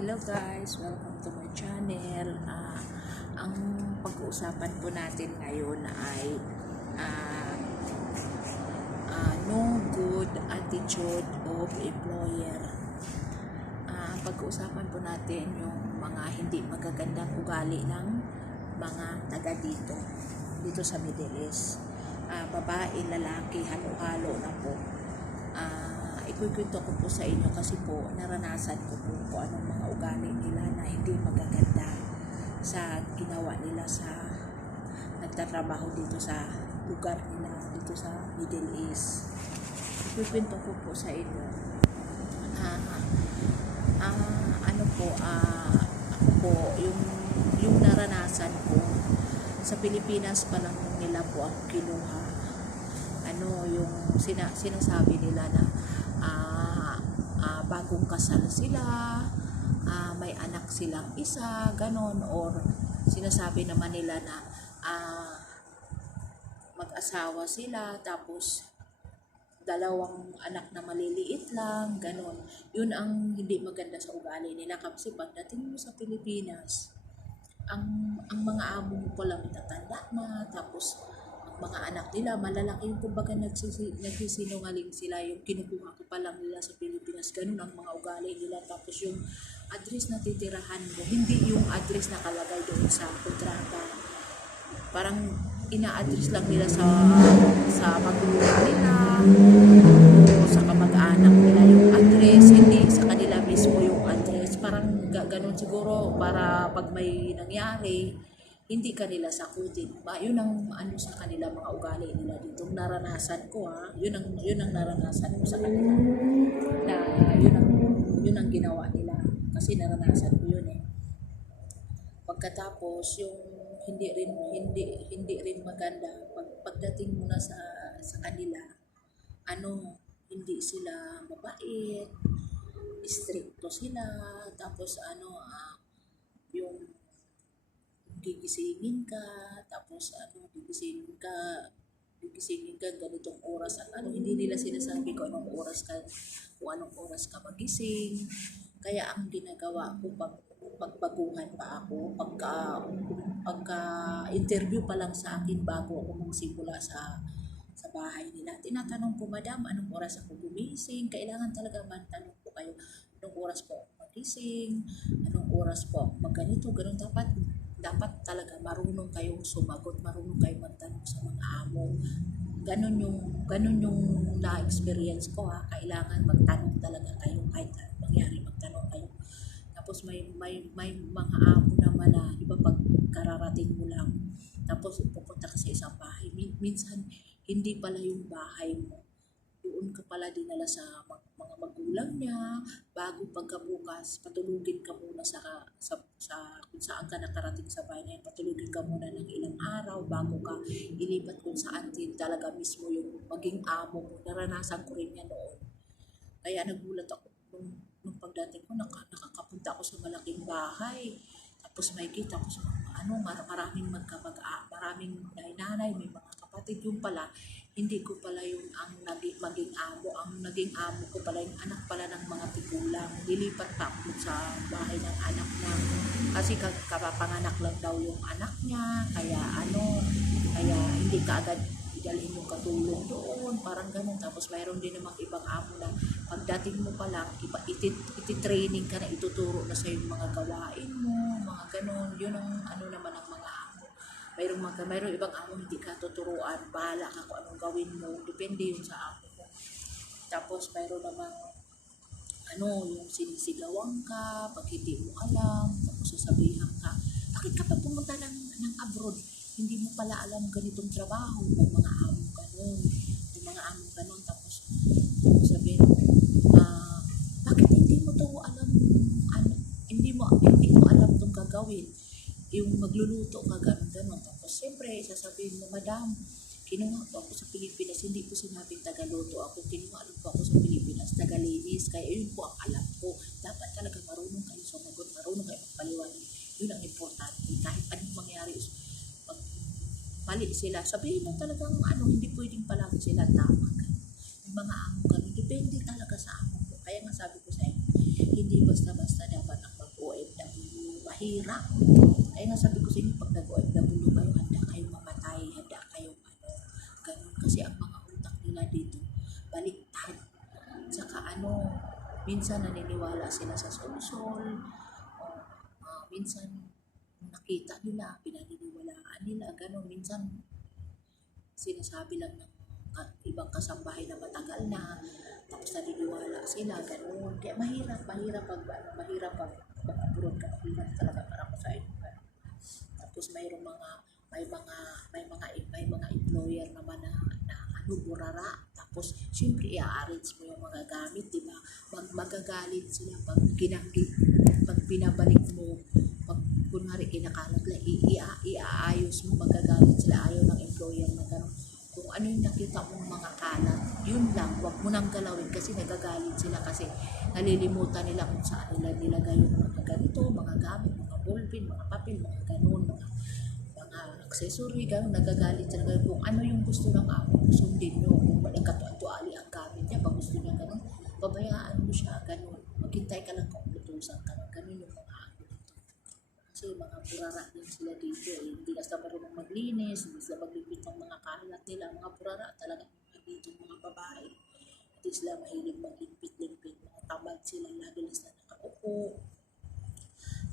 Hello guys, welcome to my channel. Ang pag-uusapan po natin ngayon ay ah, no good attitude of employer. Pag-uusapan po natin yung mga hindi magagandang ugali ng mga taga dito sa Middle East. Babae, lalaki, halo-halo na po. Ikukwento ko po sa inyo kasi po naranasan ko po kung anong mga ugali nila na hindi magaganda sa ginawa nila sa nagtatrabaho dito sa lugar nila dito sa Middle East. Ikukwento ko po sa inyo. Ako po yung naranasan ko sa Pilipinas pa lang nila po ako kinuha. Yung sinasabi nila na bagong kasal sila, may anak silang isa, ganon, or sinasabi naman nila na mag-asawa sila, tapos dalawang anak na maliliit lang, ganon. Yun ang hindi maganda sa ugali nila kasi pagdating mo sa Pilipinas, ang mga amo mo pala matatanda na, tapos mga anak nila, malalaki yung kumbaga nagsisinungaling sila, yung kinukuha ko pa lang nila sa Pilipinas, ganun ang mga ugali nila. Tapos yung address na titirahan mo, hindi yung address na kalagay doon sa kontrata. Parang ina-address lang nila sa magulang nila o sa kamag-anak nila yung address, hindi sa kanila mismo yung address. Parang ganun siguro para pag may nangyari, hindi kanila sakutin ba? Yun ang sa kanila mga ugali nila dito. Naranasan ko Yun ang naranasan ko sa kanila. Na yun ang ginawa nila. Kasi naranasan ko yun eh. Pagkatapos yung hindi rin maganda pagdating mo na sa kanila, hindi sila mabait, stricto sila, tapos yung gigisingin ka, tapos gigisingin ka ganitong oras at hindi nila sinasabi kung anong oras ka magising. Kaya ang ginagawa ko pagbaguhan pa ako, pagka interview pa lang sa akin bago ako magsimula sa bahay nila, tinatanong ko, madam, anong oras ako gumising? Kailangan talaga mantanong ko kayo, anong oras po magising, anong oras po magganito, ganun. Dapat talaga marunong kayong sumagot, marunong kayong magtanong sa mga amo. Ganun yung na-experience ko Kailangan magtanong talaga kayo kahit mangyari, magtanong kayo. Tapos may mga amo naman na, di ba, pag kararating mo lang, tapos pupunta ka sa isang bahay, minsan hindi pala yung bahay mo. Doon ka pala dinala sa mga magulang niya, bago pagkabukas, patulugin ka muna sa kung saan ka nakarating sa bahay na yun, patulugin ka muna ng ilang araw bago ka ilipat kung saan din talaga mismo yung maging amo mo. Naranasan ko rin yan noon. Kaya nagulat ako nung pagdating ko, nakakapunta ako sa malaking bahay. Tapos may kita ko sa maraming maraming nanay, may mga kapatid. Yung pala, hindi ko pala yung maging amo. Ang naging amo ko pala yung anak pala ng mga tigulang. Nilipat pa ako sa bahay ng anak niya. Kasi kapapanganak lang daw yung anak niya. Kaya hindi ka agad idalhin yung katulong doon. Parang ganun. Tapos mayroon din namang ibang amo na pagdating mo pa lang, iti-training ka na, ituturo na sa yung mga gawain mo, mga ganun. Yun ang naman ang mga amo. Mayroong ibang amo hindi ka tuturuan, bahala ka kung anong gawin mo, depende yun sa amo mo. Tapos mayroon namang yung sinisigawan ka pag hindi mo alam, tapos sasabihan ka, bakit ka pa pumunta ng abroad, hindi mo pala alam ganitong trabaho. May mga amo ganun, tapos sabihin mo, bakit hindi mo to alam, hindi mo alam tong gagawin, yung magluluto ka, ganun. Tapos siyempre sasabihin mo, madam, kinuha po ako sa Pilipinas, hindi po sinabing tagaluto ako, kinuha po ako sa Pilipinas, tagalinis, kaya yun po ang alam ko. Dapat talaga marunong kayo sumagot, marunong kayo magpaliwanag. Yun ang importante. Kahit anong mangyari, pag mali sila, sabihin mo talagang hindi pwedeng palagi sila tama. Yung mga amo ganun, depende talaga sa amo ko. Kaya nga sabi ko sa inyo, hindi basta-basta dapat ang OFW, mahirap. Kaya nga sabi ko sa inyo, pag nag-OFW kayo, handa kayong mamatay, handa kayong ganun. Kasi ang mga utak nila dito, baliktad. Saka minsan naniniwala sila sa sol-sol, o minsan nakita nila, pinaniniwalaan nila, ganun. Minsan sinasabi lang ng ibang kasambahay na matagal na, tapos naniniwala sila, ganun. Kaya mahirap pag abroad ka, mahirap talaga para ko sa inyo. Tapos may mga employer naman na burara. Tapos syempre i-arrange mo yung mga gamit, di ba? Magagalit sila pag pinabalik mo, pag kunwari kinakalat lang, iaayos mo, magagalit sila. Ayaw ng employer na gano'n. Kung ano yung nakita mong mga kalat, yun lang, wag mo nang galawin kasi nagagalit sila, kasi nalilimutan nila kung saan nila nilagay yung mga ganito, mga gamit, mga ballpen, mga papel, mga ganun, mga accessory, gano'n. Nagagalit sila. Kung ano yung gusto ng amo, sundin nyo. Kung nagkatuali ang gamit niya, pag gusto niya gano'n, pabayaan mo siya, gano'n. Maghintay ka lang kung utusan ka, gano'n yung mga amo dito. Kasi mga burara din sila dito, hindi na sila marunong maglinis, hindi sila maglipit ng mga kalat nila. Mga burara talaga mga dito, mga babae. Hindi sila mahilig maglimpit-limpit, mga tamad sila, lagi na sila nakaupo.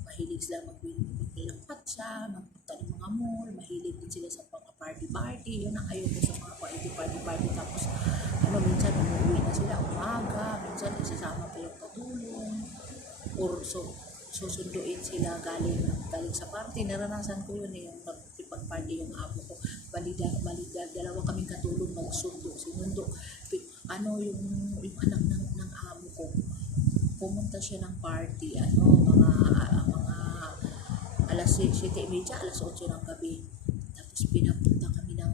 Mahilig sila maglakad siya, magpunta ng mga mall, mahilig din sila sa mga party-party. Yun ang ayaw ko sa mga party-party. Tapos minsan umuwi na sila umaga, minsan isasama pa yung katulong, or susunduin sila galing sa party. Naranasan ko yun yung pag-party yung amo ko. Balida, dalawa kaming katulong sinundo. Yung anak ng amo ko, pumunta siya ng party, mga alas 7:30, alas 8 ng gabi. Tapos pinapunta kami ng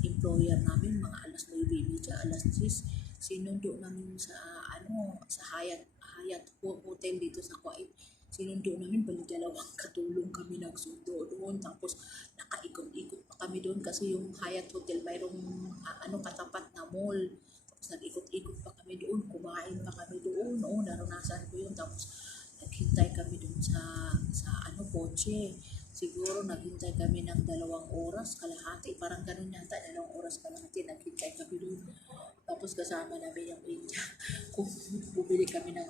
employer namin, mga alas 9:30, alas 10. Sinundo namin sa Hyatt Hotel dito sa Kuwait. Sinundo namin, bali dalawang katulong kami nagsundo doon. Tapos nakaikot-ikot pa kami doon kasi yung Hyatt Hotel mayroong katapat na mall. Tapos nag-ikot-ikot pa kami doon, kumain pa kami doon. Naranasan ko yun. Tapos naghintay kami doon sa kotse. Siguro naghintay kami ng 2 oras kalahati, parang ganun yata, 2 oras kalahati naghintay kami doon. Tapos kasama namin yung India. Kung bumili kami ng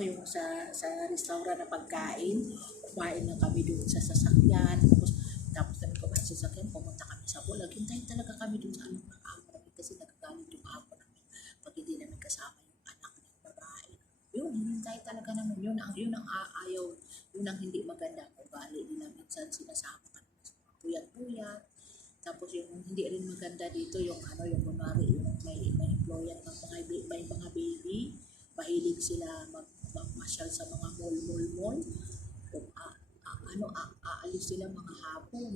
yung sa restaurant na pagkain, kumain na kami doon sa sasakyan. Tapos namin kumain sa sasakyan, pumunta kami sa pool. Naghintay talaga kami doon sa ng amo namin kasi nagagalit yung amo namin pag hindi namin kasama yung anak ng babae. Yun, hinintay talaga naman. Yun ang ayaw, yun ang hindi maganda kung ugali nila. Minsan sinasama kami sa mga puyat-puyat. Tapos yung hindi rin maganda dito, yung kunwari, yung may employer ng may mga baby, mahilig sila magmasyal sa mga mall. Kung aalis sila mga hapon,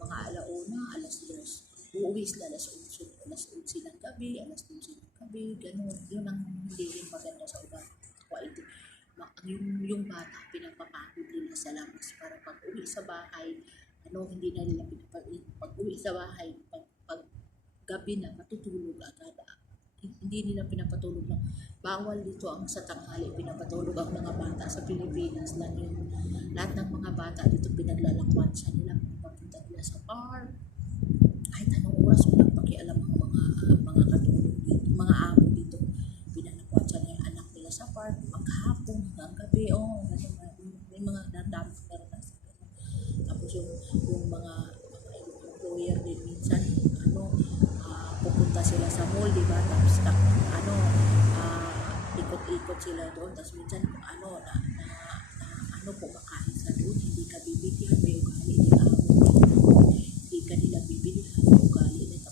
mga alauna, alas 2. Uuwi sila alas 8 ng gabi, alas 12 ng gabi, ganun. Yun ang hindi rin maganda sa ugali. Yung bata, pinapapagod nila sa labas para pag uwi sa bahay, hindi na nila pag uwi sa bahay, pag gabi na, matutulog agad. Hindi nila pinapatulog na. Bawal dito ang sa tanghali pinapatulog ang mga bata sa Pilipinas. Lahat ng mga bata dito pinaglalakwan siya nila, pinapunta nila sa park. Kahit anong oras, walang pakialam ang mga katulog dito, mga amo dito. Pinalakwan siya nila anak nila sa park, maghapon, hanggang gabi, may mga naranasan. Tapos yung mga employer din minsan, pupunta sila sa mall, di ba? Tapos ikot-ikot sila doon. Tapos minsan kumakain sa doon, hindi ka bibigyan, may ugali nila. Hindi ka nila bibigyan, may ugali nila.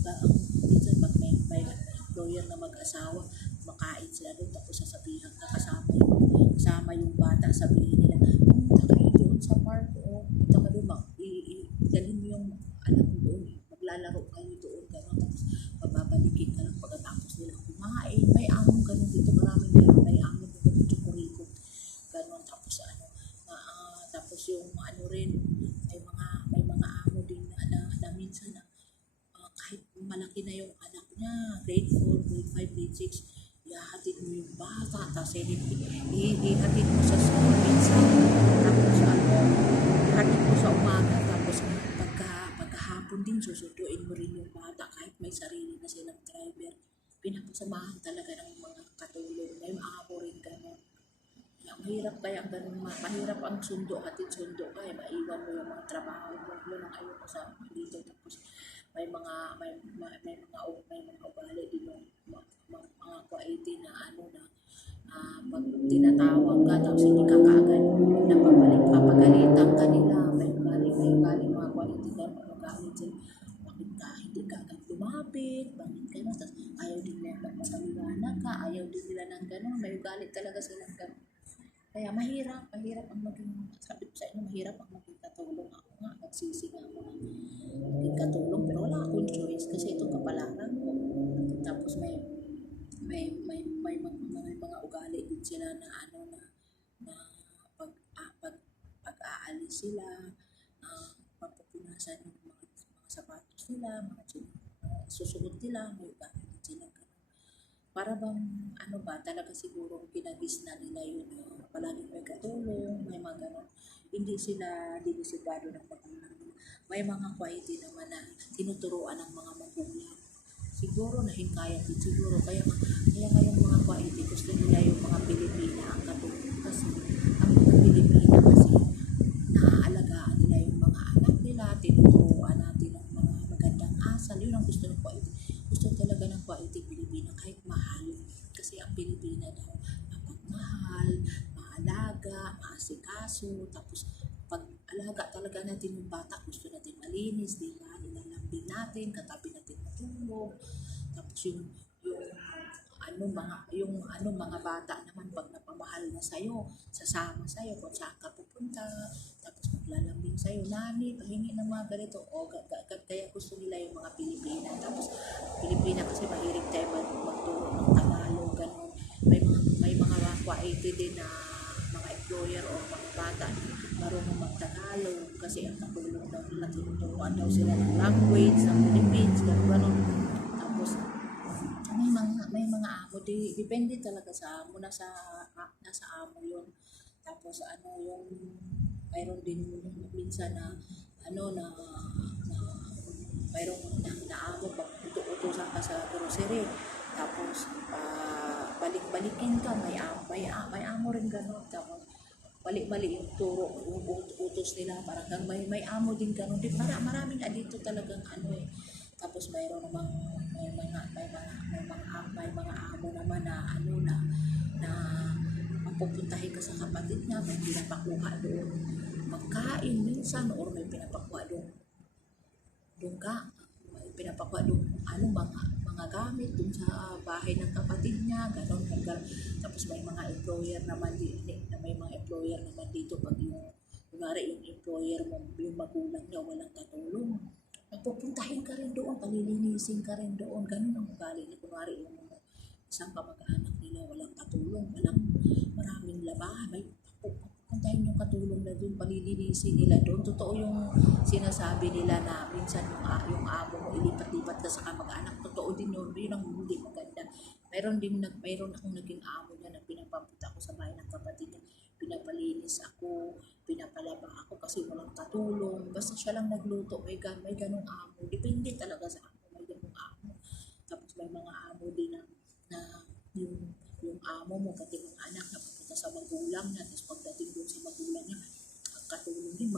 Tapos minsan pag may employer na mag-asawa, makain sila doon, tapos sasabihan ka kasama yung bata, sabihin nila, pumunta kayo doon sa park, pumunta ka doon, dalhin mo yung anak mo doon, maglalaro kayo doon, gano'n. Tapos pababalikin ka lang pagkatapos nila kumain. May among gano'n dito, maraming gano'n, may among gano'n chukurikot, gano'n. Tapos yung rin, may mga amo din na minsan kahit malaki na yung anak niya, grade 4, grade 5, grade 6, ihahatid mo yung bata, tapos ihatid mo sa school minsan, tapos ihatid mo sa umaga, tapos pagkahapon din susunduin mo rin yung bata kahit may sarili na silang driver. Pinapasamahan talaga ng mga katulong, may amo rin gano'n. Mahirap kaya ganun, mahirap ang hatid sundo kaya maiwan mo yung mga trabaho mo. Yun ang ayoko sa dito. Tapos may mga ugali din yung mga quality na pag tinatawag ka tapos hindi ka kaagad papagalitan ka nila. May ugali mga quality na magalit sila. Bakit ka hindi ka agad lumapit? Bakit ka na? Tapos ayaw din nila magpapaliwanag ka. Ayaw din nila ng gano'n. May ugali talaga silang gano'n. Kaya mahirap ang maging, sabi ko sa inyo, mahirap ang maging katulong. Ako nga, nagsisi nga ako ng maging katulong, pero wala akong choice kasi ito kapalaran ko. Tapos may mga ugali din sila na na pag-aalis sila, papupunasan ng mga sapatos nila, susunod nila, may ugali din sila. Para bang talaga siguro pinagisna nila yun, palaging may katulong, may mga gano'n. Hindi sila dinisipado ng magulang. May mga quality naman na tinuturuan ng mga magulang. Siguro nahinkayat din siguro. Kaya ngayong mga quality gusto nila yung mga Pilipina ang katulong. Kasi ang mga Pilipina kasi naaalagaan nila yung mga anak nila, tinuturuan natin ng mga magandang asal. Yun ang gusto ng quality. Gusto talaga ng quality Pilipina kahit mahal. Kasi ang Pilipina daw mapagmahal, maalaga, maasikaso, tapos pag-alaga talaga natin yung bata, gusto natin malinis, di ba? Nilalambing natin, katabi natin matulog. Tapos mga bata naman pag napamahal na sa'yo, sasama sa'yo kung saan ka pupunta, tapos maglalambing sa'yo, nani, pahingi ng mga ganito, kaya gusto nila yung mga Pilipina. Tapos Pilipina kasi mahilig tayo magturo ng Tagalog, gano'n. May mga quality din na mga employer o mga bata na marunong mag-Tagalog kasi ang katulong daw nila, tinuturuan daw sila ng language ng Philippines, gano'n. Tapos may mga amo, depende talaga sa amo, nasa amo yun. Tapos yung mayroon din minsan na mayroong amo pag utusan ka sa grocery, tapos balik-balikin ka, may amo rin gano'n. Tapos balik-balik yung turo, yung utos nila, parang may amo din gano'n. Maraming dito talagang Tapos mayroon namang may mga amo naman na mapupuntahin ka sa kapatid niya, may pinapakuha doon pagkain minsan, or may pinapakuha doon ka, may pinapakuha doon mga gamit doon sa bahay ng kapatid niya, gano'n. Tapos may mga employer naman dito pag kunwari yung employer mo, yung magulang niya walang katulong, pupuntahin ka rin doon, palilinisin ka rin doon, ganun ang ugali na kunwari yung isang kamag-anak nila walang katulong, maraming labahan, may pupuntahin yung katulong na doon, palilinisin nila doon. Totoo yung sinasabi nila na minsan yung amo mo ilipat-lipat ka sa kamag-anak, totoo din yun ang hindi maganda. Mayroon akong naging amo niya na pinapapunta ako sa bahay ng kapatid niya, pinapalinis ako, pinapalaba ako kasi walang katulong, basta siya lang nagluto, may ganung amo, depende talaga sa amo, may ganung amo. Tapos may mga amo din na yung amo mo, pati mga anak na pupunta sa magulang niya, tapos pagdating doon sa magulang niya, katulong din,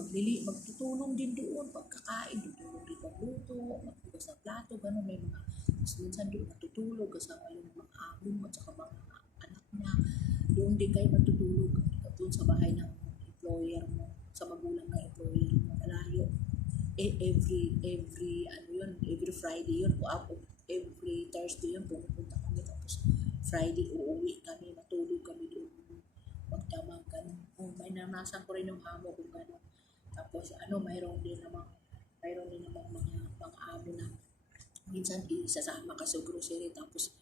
magtutulong din doon, pagkakain, tutulong din magluto, magbugas sa plato, gano'n. May mga, minsan doon matutulog, kasama yung mga amo mo, at saka mga anak niya, doon din kayo matutulog, doon sa bahay ng employer mo, sa magulang ng employer mo, malayo. Every Friday yun, every Thursday yun, pupunta kami, tapos Friday uuwi kami, matulog kami doon, magdamag, gano'n. May nanasan ko rin yung amo kung gano'n. Tapos mayroon din namang mga amo na minsan isasama ka sa grocery, tapos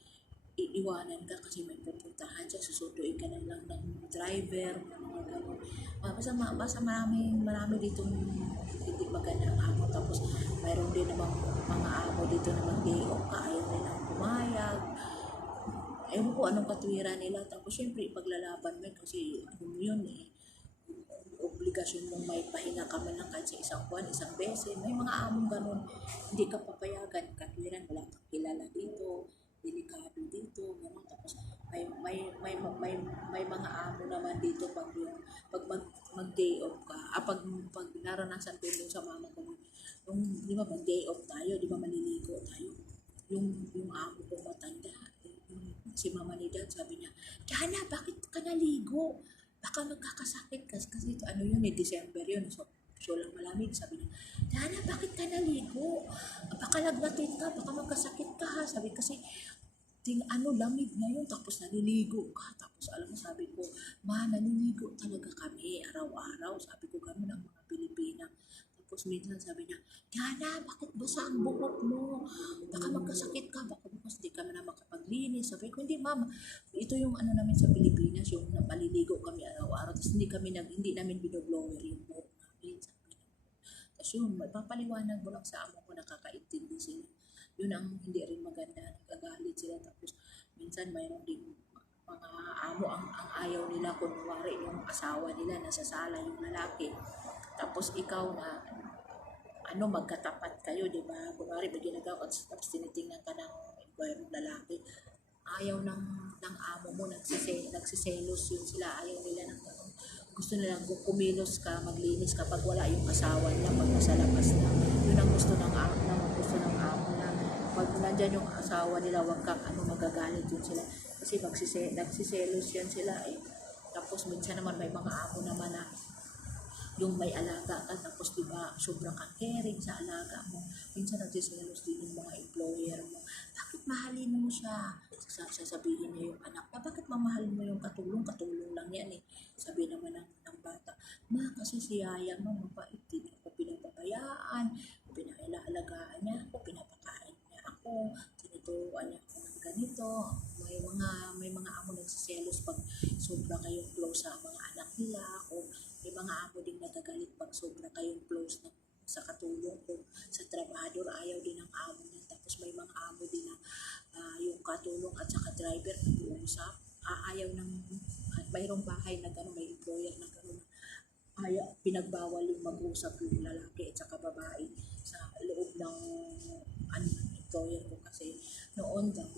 iiwanan ka kasi may pupuntahan siya, susunduin ka na lang ng driver, mga gano'n. Basta marami ditong hindi magandang amo. Tapos mayroon din namang mga amo dito na mag-day off ka, ayaw nilang pumayag. ewan ko anong katwiran nila. Tapos syempre, paglalaban mo kasi ano mo yun eh, obligasyon mong may pahinga ka man lang kahit sa isang buwan, isang beses. May mga among ganun, hindi ka papayagan, katwiran, wala kang kilala dito, delikado dito, gano'n. Tapos may mga amo naman dito pag yung mag-day off ka, pag naranasan ko yung sa mama ko, yung, di ba, mag-day off tayo, di ba, maliligo tayo. Yung amo ko matanda, si mama ni dad, sabi niya, Diana, bakit ka naligo? Baka magkakasakit ka. Kasi ito, ano yun eh, December yun. So lang malamig. Sabi niya, Diana, bakit ka naligo? Baka lagnatin ka, baka magkasakit ka ha. Sabi kasi, lamig na yun, tapos naliligo ka. Tapos alam mo, sabi ko, ma, naliligo talaga kami araw-araw. Sabi ko, gano'n ang mga Pilipina. Tapos minsan sabi niya, Diana, bakit basa ang buhok mo? Baka magkasakit ka, baka bukas di ka na makapaglinis. Sabi ko, hindi mama, ito yung ano namin sa Pilipinas, yung maliligo kami araw-araw. Tapos hindi namin binoblower yung buhok namin. Sabi niya. Tapos yun, papaliwanag mo lang sa amo ko, nakakaintindi sila. Yun ang hindi rin maganda, nagagalit sila. Tapos minsan mayroon din mga amo ang ayaw nila, kunwari yung asawa nila nasa sala, yung lalaki. Tapos ikaw na magkatapat kayo, di ba? Kunwari may ginagawa, tapos tinitingnan ka ng yung lalaki. Ayaw ng amo mo, nagsiselos yun sila, ayaw nila ng ganun. Gusto nilang kumilos ka, maglinis kapag wala yung asawa nila, pag nasa labas na. Yun ang gusto ng amo na pag nandyan yung asawa nila, wag kang magagalit yun sila. Kasi nagsiselos yan sila eh. Tapos minsan naman may mga amo naman na yung may alaga ka, tapos diba sobrang kang caring sa alaga mo. Minsan nagsiselos din yung mga employer mo, bakit mahalin mo siya? Sasabihin niya yung anak na, bakit mamahalin mo yung katulong lang yan eh. Sabi naman ng bata, ma, kasi si yaya mo mabait, hindi ako pinapabayaan, pinaalagaan niya ako, pinapakain niya ako, tinuturuan niya ako ng ganito. May mga amo nagsiselos pag sobra kayong close sa mga anak nila, o may mga amo din nagagalit pag sobra kayong close sa katulong ko. Sa trabahador, ayaw din ng amo niya. Tapos may mga amo din na yung katulong at saka driver nag-uusap. Ayaw ng, mayroong bahay na gano'n, may employer na gano'n, pinagbawal yung mag-usap yung lalaki at saka babae sa loob ng employer ko. Kasi noon daw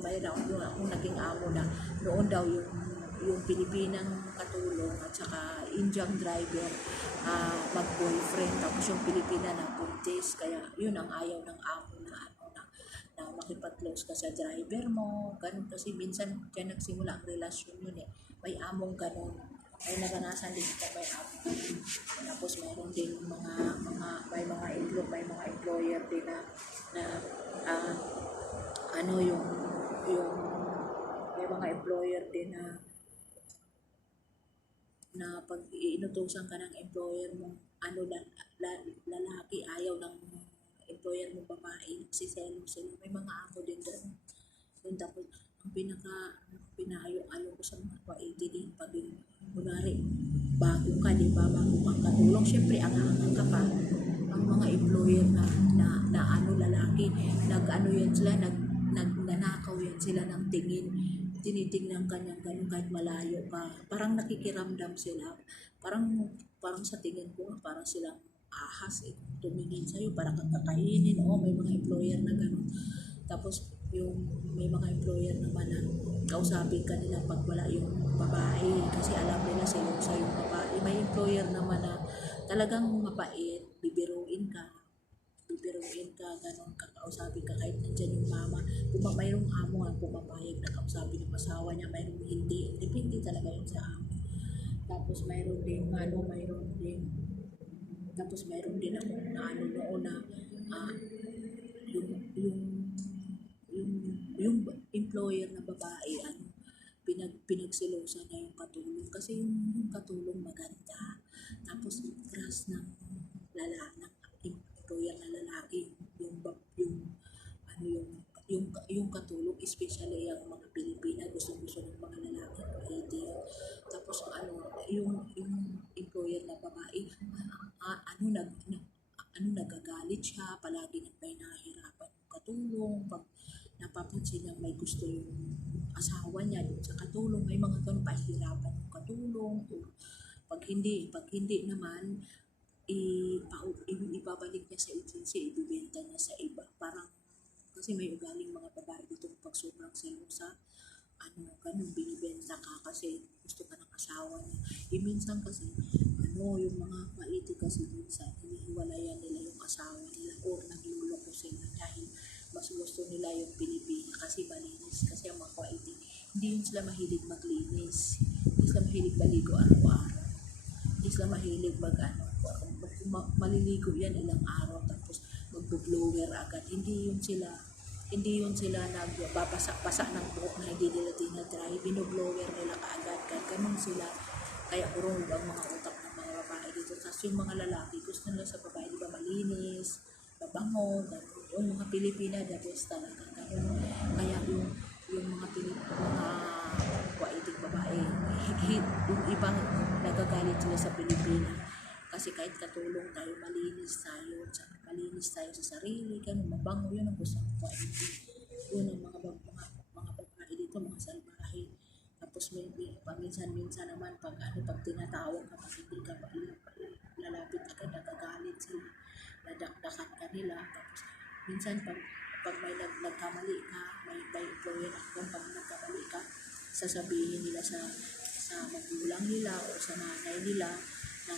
mayroon akong naging amo na noon daw yung Pilipinang katulong at saka Indian driver mag-boyfriend, tapos yung Pilipina na buntis, kaya yun ang ayaw ng amo na makipag-close ka sa driver mo, ganun. Kasi minsan dyan nagsimula ang relasyon yun eh. May among ganun, ay naranasan din ito, may amo ganun. Tapos mayroon din may mga employer din na yung may mga employer din na pag inutusan ka ng employer mo, lalaki, ayaw ng employer mo babae, nagsiselo sila. May mga ako din doon. Tapos, ang pinaayo-ayo ko sa mga kwaiti din, pag yung, kunwari, bago kang katulong, syempre, ang ka pa, ang mga employer na lalaki, nagnanakaw yan sila ng tingin, tinitingnan ka niya ganun kahit malayo ka, parang nakikiramdam sila, parang sa tingin ko, parang silang ahas eh, tumingin sa'yo, para kang kakainin. May mga employer na ganun. Tapos may mga employer naman na kausapin ka nila pag wala yung babae, kasi alam nila selosa yung babae. May employer naman na talagang mapait, bibiruin ka, ganun, kakausapin ka kahit nandyan yung mama. Kung mayroong amo nga pumapayag na kausapin yung asawa niya, mayroong hindi, depende talaga yun sa amo. Tapos mayroon din ako na noon na yung employer na babae, pinagsilosa niya yung katulong, kasi yung katulong maganda. Tapos crush ng employer na lalaki, yung katulong, especially yung mga Pilipina, gusto ng mga lalaki paiti. Tapos yung employer na babae, nagagalit siya, palagi may nahihirapan yung katulong, pag napapansin niyang may gusto yung asawa niya doon sa katulong, may mga ganun, pahirapan yung katulong, o pag hindi naman, ibabalik niya sa agency, ibibenta niya sa iba. Parang, kasi may ugaling mga babae dito pag sobrang selosa, ganun, binibenta ka kasi gusto ka ng asawa niya. Minsan kasi, yung mga kaiti kasi minsan, hinihiwalayan nila yung asawa nila or nagluloko sila dahil mas gusto nila yung Pilipina kasi malinis. Kasi ang mga kaiti, hindi yun sila mahilig maglinis. Hindi sila mahilig maligo araw-araw. Hindi sila mahilig maliligo yan ilang araw tapos magbo-blower agad. Hindi yun sila nagbabasa-basa ng buhok na hindi nila dinadry. Binoblower nila kaagad. Ganun sila. Kaya urong ang mga utak ng mga babae dito. Tapos yung mga lalaki, gusto nila sa babae, di ba, malinis, mabango, ganun. Yung mga Pilipina, the best talaga. Ganun. Kaya yung mga kwaiting babae, yung ibang nagagalit sila sa Pilipina. Kasi kahit katulong tayo, malinis tayo sa sarili, ganun, mabango, yun ang gusto ng kwaiting. Yun ang mga babae dito, mga salbahe. Tapos paminsan-minsan naman pag tinatawag ka, pag hindi ka lalapit agad, nagagalit sila, nadakdakan ka nila. Tapos minsan pag may nagkamali ka, may employer ako, pag nagkamali ka, sasabihin nila sa magulang nila o sa nanay nila na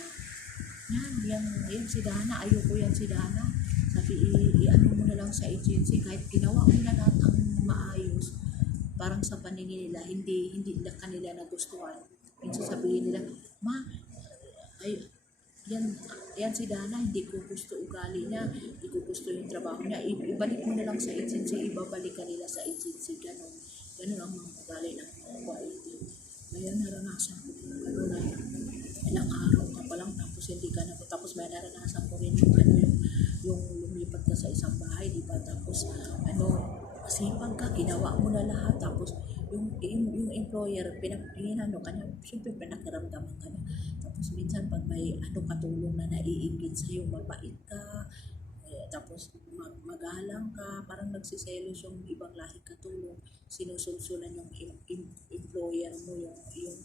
yan si Dana, ayoko yan si Dana. Sabi, i-ano mo na lang sa agency, kahit ginawa mo na lahat ang maayos, parang sa paningin nila, hindi na kanila nagustuhan. Minsan sabihin nila, ma, yan si Dana, hindi ko gusto ugali niya, hindi ko gusto yung trabaho niya, ibalik mo na lang sa agency, ibabalik ka nila sa agency, ganun ang mga ugali ng mga quality. Ngayon naranasan ko na ilang araw ka pa lang, tapos hindi ka na, tapos may naranasan ko rin yung lumipat ka sa isang bahay, di ba, tapos masipag ka, ginawa mo na lahat, tapos yung employer, pinag-inano ka niya, syempre pinakiramdaman ka niya. Tapos minsan pag may katulong na naiingit sa'yo, mabait ka, tapos magalang ka, parang nagsiselos yung ibang lahi katulong, sinusulsulan yung employer mo, yung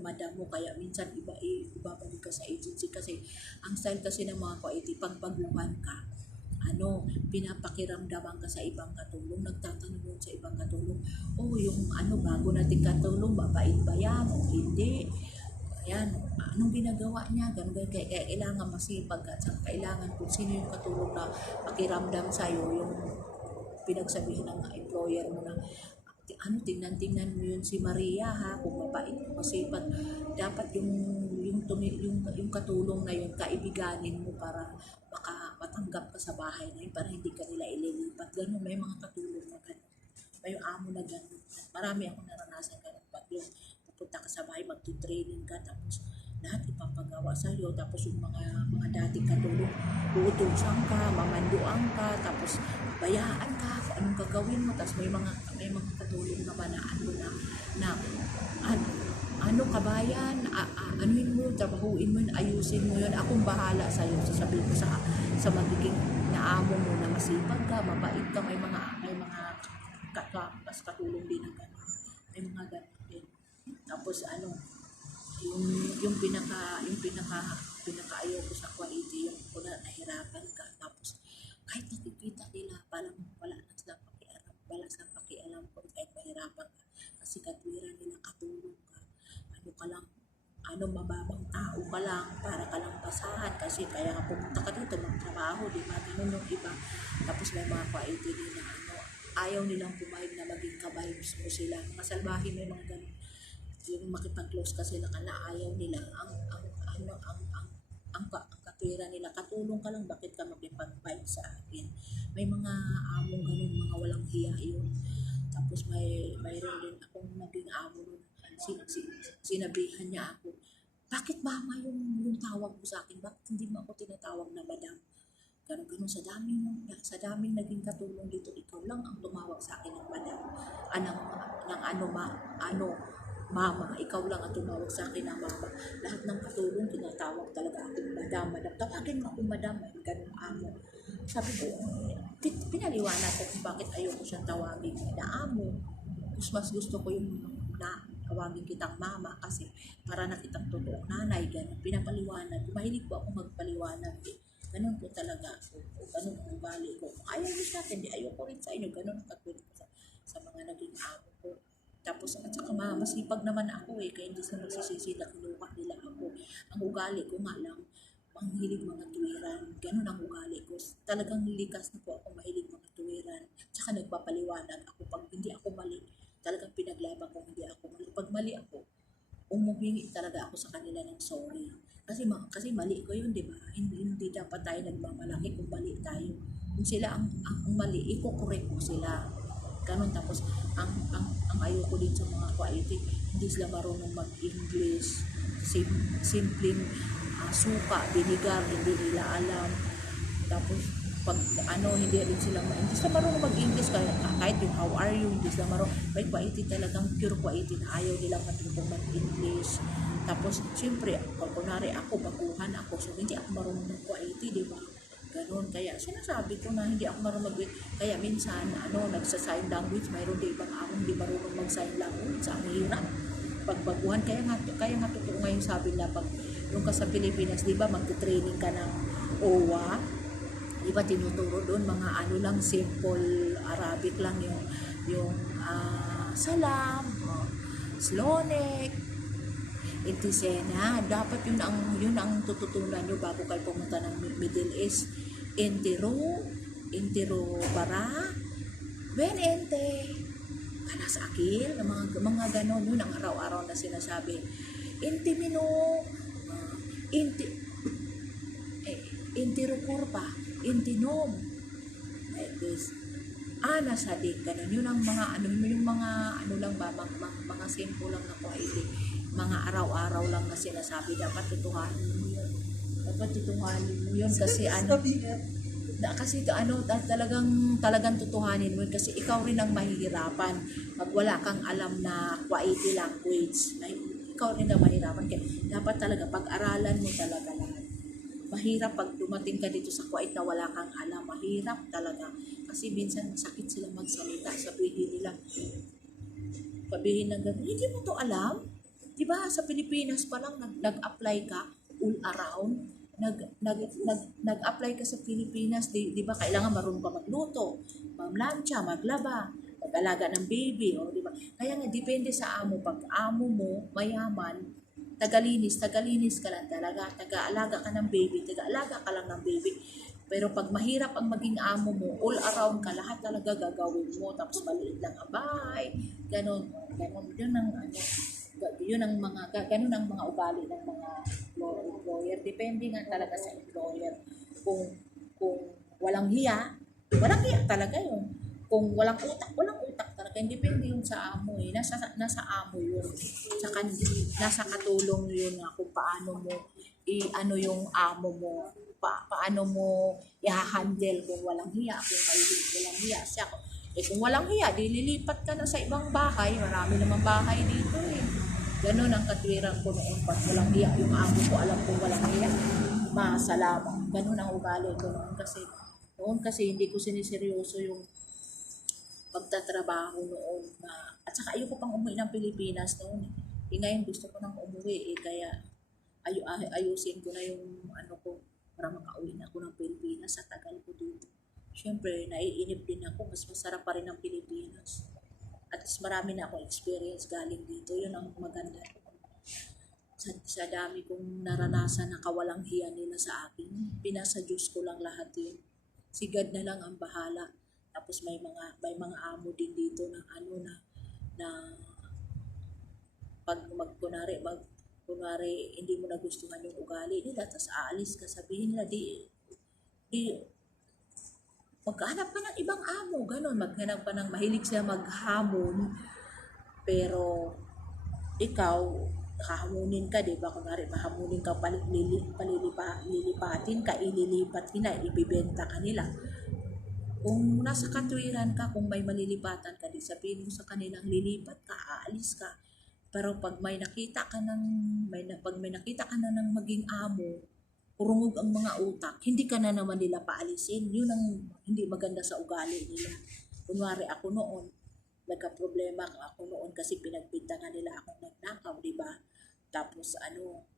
madam mo, kaya minsan ibabalik ka sa agency kasi ang style kasi ng mga kwaiti, pag baguhan ka, pinapakiramdaman ka sa ibang katulong, nagtatanong yun sa ibang katulong, yung bago nating katulong, mabait ba yan o hindi? Ayan, anong ginagawa niya? Ganun, kaya kailangan masipag at kailangan kung sino yung katulong na pakiramdam sa'yo, yung pinagsabihin ng employer mo na, tingnan mo yun si Maria ha, kung mabait, masipag, dapat yung katulong na yun, kaibiganin mo para matanggap ka sa bahay na yun, para hindi ka nila ililipat. Ganun, may mga katulong na ganun. May amo na ganun. Marami akong naranasan ganun. Pag yung pupunta ka sa bahay, magtutraining ka, tapos lahat ipapagawa sa'yo, tapos yung mga dating katulong, uutusan ka, mamanduan ka, tapos bayaan ka kung anong gagawin mo, tapos may mga katulong naman na kabayan, anuhin mo, trabahuin mo yun, ayusin mo yun, akong bahala sa'yo, sasabihin ko sa magiging naamo mo na masipag ka, mabait ka, may mga katulong din ng gano'n, may mga gano'n din. Tapos yung pinaka ayaw ko sa quality, yung kuna nahirapan ka, tapos kahit nakikita nila, parang wala silang pakialam kung kahit mahirapan ka, kasi katwiran nila katulong ka, ka lang, mababang tao ka lang, para ka lang basahan, kasi kaya nga pumunta ka dito magtrabaho, di ba, ganun yung iba. Tapos may mga quality din na ayaw nilang pumayag na maging ka-vibes mo sila, mga salbahe, may mga ganun, yung makipag-close ka sila ka na ayaw nila, ang katwiran nila, katulong ka lang, bakit ka makipag-vibe sa akin. May mga among ganun, mga walang hiya yun. Tapos mayroon din akong naging amo nun, sinabihan niya ako, bakit mama yung tawag mo sa akin, bakit hindi mo ako tinatawag na madam? Ganun, sa daming naging katulong dito, ikaw lang ang tumawag sa akin ng madam, mama, ikaw lang ang tumawag sa akin ng mama. Lahat ng katulong tinatawag talaga ako madam, tawagin mo ako madam, ganun amo. Sabi ko, pinaliwanag ko kung bakit ayoko siyang tawagin na amo. Mas gusto ko yung na tawagin kitang mama kasi para nakitang totoong nanay, ganun. Pinapaliwanag. Mahilig po ako magpaliwanag eh. Ganun po talaga ako. Ganun ang ugali ko. Ayaw niyo sa akin, di ayoko rin sa inyo. Ganun ang katulad ko sa mga naging amo ko. Tapos, at saka masipag naman ako eh, kaya hindi sila magsisisi na kinuha nila ako. Ang ugali ko nga lang, ang hilig mga tuwiran. Ganun ang ugali ko. Talagang likas na po ako mahilig mga tuwiran. Tsaka nagpapaliwanag ako pag hindi ako mali. Talagang pinaglaban ko hindi ako mali. Pag mali ako, umuhingi talaga ako sa kanila ng sorry. Kasi mali ko yun, di ba? Hindi dapat tayo nagmamalaki kung mali tayo. Kung sila ang mali, iko-correct ko sila. Ganun. Tapos ang ayoko din sa mga quality, hindi sila marunong mag-English. Simpleng suka, binigar, hindi nila alam. Tapos pag hindi rin sila hindi sila marunong mag-English kahit yung how are you, hindi sila marunong. May quality talagang pure quality na ayaw nilang matutong mag-English. Tapos siyempre pag kunwari ako baguhan ako, so hindi ako marunong mag-quality, di ba? Ganun. Kaya sinasabi ko na hindi ako marunong kaya minsan nagsa-sign language, mayroon din ibang ako hindi marunong mag-sign language. Ang hirap pagbaguhan. Kaya nga totoo ngayon sabi na pag yung ka sa Pilipinas, di ba magte-training ka ng OWA, di ba tinuturo doon mga lang, simple Arabic lang yung salam, slonek, intisena. Dapat yun ang tututunan nyo bago kayo pumunta ng Middle East. Intiro bara, ben ente, kanas akil, mga ganon, yun ang araw-araw na sinasabi. Intimino, intiro kurpa, intinom, like this. Nasadik, ganun. Yun ang mga, yung mga, lang ba, mga simple lang na quality. Mga araw-araw lang na sinasabi. Dapat tutuhanin mo yun. Kasi talagang tutuhanin mo yun. Kasi ikaw rin ang mahihirapan pag wala kang alam na quality language. Ikaw rin ang mahirapan. Kaya dapat talaga, pag-aralan mo talaga lahat. Mahirap pag dumating ka dito sa Kuwait na wala kang alam. Mahirap talaga. Kasi minsan sakit sila magsalita. Sabihin na gano'n, hindi mo to alam? Diba sa Pilipinas pa lang nag-apply ka all around? Nag-apply ka sa Pilipinas, diba kailangan marunong ka magluto, mamlansya, maglaba, mag-alaga ng baby, o diba? Kaya nga depende sa amo. Pag amo mo mayaman, tagalinis ka lang talaga, taga-alaga ka ng baby, pero pag mahirap ang maging amo mo, all around ka, lahat talaga gagawin mo, tapos maliit lang ang bahay, ganon, ganun ang mga ugali ng mga employer. Depende nga talaga sa employer. Kung walang hiya talaga yun. Kung walang utak talaga. Depende yun sa amo eh. Nasa amo yun. Nasa katulong yun nga kung paano mo yung amo mo. Paano mo i-handle kung walang hiya. Kung walang hiya siya. Kung walang hiya, dililipat ka na sa ibang bahay. Marami namang bahay dito eh. Ganun ang katwiran ko noon. Pag walang hiya, yung amo ko alam kung walang hiya, masalamat. Ganun ang ugali ko noon kasi hindi ko siniseryoso yung pagtatrabaho noon. At saka ayoko pang umuwi ng Pilipinas noon. Ngayon gusto ko nang umuwi kaya ayusin ko na yung ko para makauwi na ako ng Pilipinas sa tagal ko dito. Siyempre, naiinip din ako. Mas masarap pa rin ang Pilipinas. At least marami na akong experience galing dito. Yun ang maganda. Sa dami kong naranasan na kawalang hiya nila sa akin, pinasa Diyos ko lang lahat yun. Si God na lang ang bahala. Tapos may mga amo din dito na pag kunwari hindi mo nagustuhan yung ugali nila, tapos aalis ka, sabihin nila di maghanap ka ng ibang amo, gano'n. Maghanap ka ng mahilig sila maghamon, pero ikaw, hahamunin ka, di ba? Kunwari, mahamunin ka, lilipatin ka, ililipat nila, ibibenta ka nila. Kung nasa katwiran ka, kung may malilipatan ka, di sabihin mo sa kanilang lilipat ka, aalis ka. Pero pag may nakita ka na ng maging amo, kurungog ang mga utak, hindi ka na naman nila paalisin. Yun ang hindi maganda sa ugali nila. Kunwari ako noon, nagka-problema ako noon kasi pinagbintangan nila akong nagnakaw, di ba? Tapos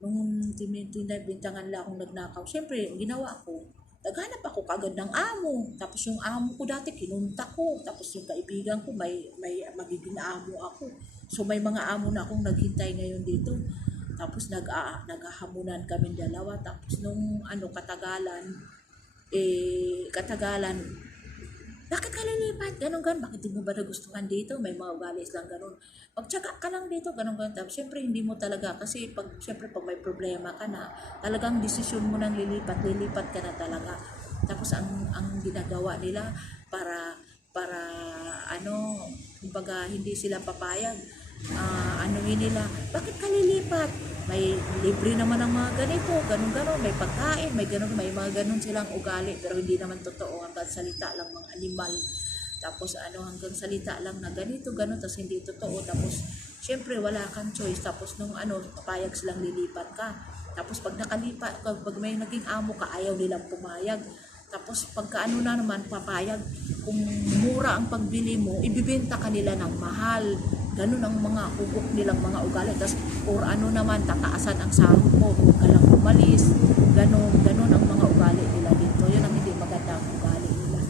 nung tinabintangan nila akong nagnakaw, syempre, ginawa ko, naghanap ako kagad ng amo. Tapos yung amo ko dati, kinunta ko. Tapos yung kaibigan ko, may magiging amo ako. So may mga amo na akong naghintay ngayon dito. Tapos naghahamunan kami dalawa. Tapos nung katagalan, bakit ka lilipat? Ganon. Bakit di mo ba nagustuhan dito? May mga ugalis lang ganon. Pagtsaga ka lang dito, ganon. Tapos syempre hindi mo talaga. Kasi syempre pag may problema ka na, talagang desisyon mo nang lilipat ka na talaga. Tapos ang ginagawa nila para kumbaga hindi sila papayag. Nila, bakit ka lilipat? May libre naman ang mga ganito, ganon, may pagkain, may mga ganon silang ugali, pero hindi naman totoo, hanggang salita lang mga animal. Tapos hanggang salita lang na ganito, ganon, tapos hindi totoo. Tapos syempre wala kang choice. Tapos nung papayag silang lilipat ka. Tapos pag nakalipat, pag may naging amo ka, ayaw nilang pumayag. Tapos pagka naman papayag, kung mura ang pagbili mo, ibibenta ka nila ng mahal. Ganun ang mga hugok nilang mga ugali. Tapos or naman, tataasan ang sahod mo, huwag ka lang umalis. Ganun ang mga ugali nila dito. Yun ang hindi maganda ang ugali nila.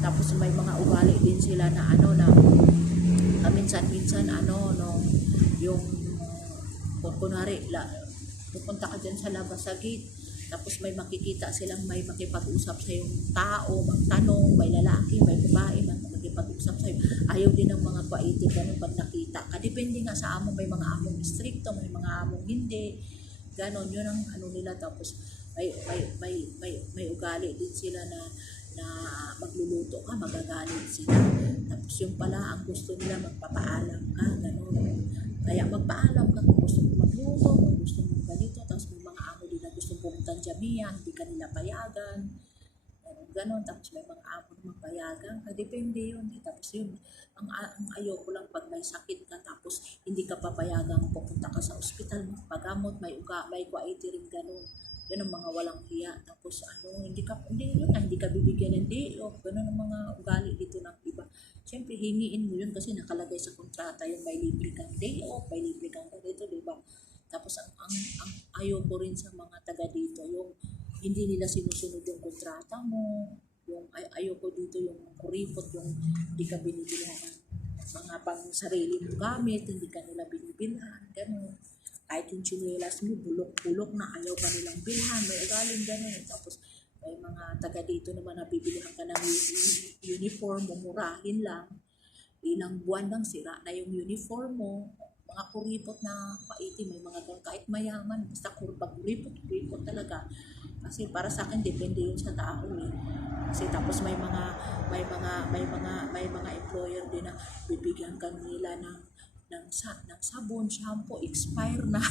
Tapos may mga ugali din sila na minsan yung kunwari, pupunta ka dyan sa labas sa gate, tapos may makikita silang may makipag-usap sa yung tao, magtanong, may lalaki, may babae, makipag-usap sa iyo. Ayaw din ng mga paitig ganun pag nakita ka. Depende nga sa amo, may mga among stricto, may mga among hindi. Ganon, yun ang nila. Tapos may ugali din sila na magluluto ka, magagalit sila. Tapos yung pala, ang gusto nila magpapaalam ka, ganon. Kaya magpaalam ka kung gusto mo magluto, kung gusto mo ganito. Tapos may mga amo din na gusto pumunta ng Jamia, hindi ka nila payagan. Ganon. Tapos may mga amo na magpayagan ka. Depende yun. Tapos yun, ang ayoko lang pag may sakit ka, tapos hindi ka papayagang pupunta ka sa ospital, magpagamot, may quality rin ganon. Yun ang mga walang hiya. Tapos hindi ka bibigyan ng day off. Ganun ang mga ugali dito ng iba. Siyempre, hingiin mo yun kasi nakalagay sa kontrata yung may libre kang day off, may libre kang dito, di ba? Tapos ang ayoko rin sa mga taga dito, yung hindi nila sinusunod yung kontrata mo, yung ayoko dito yung kuripot, yung hindi ka binibilhan ng mga pang sarili mo gamit, hindi ka nila binibilhan, gano'n. Kahit yung chinelas mo, bulok-bulok na ayaw ka nilang bilhan, may ugaling gano'n. Tapos may mga taga dito naman na bibilihan ka ng uniform, mumurahin lang. Ilang buwan lang sira na yung uniform mo. Mga kuripot na paiti, may mga gano'n. Kahit mayaman, basta kuripot talaga. Kasi para sa akin, depende yun sa tao eh. Kasi tapos may mga employer din na bibigyan ka nila ng sabon, shampoo, expire na.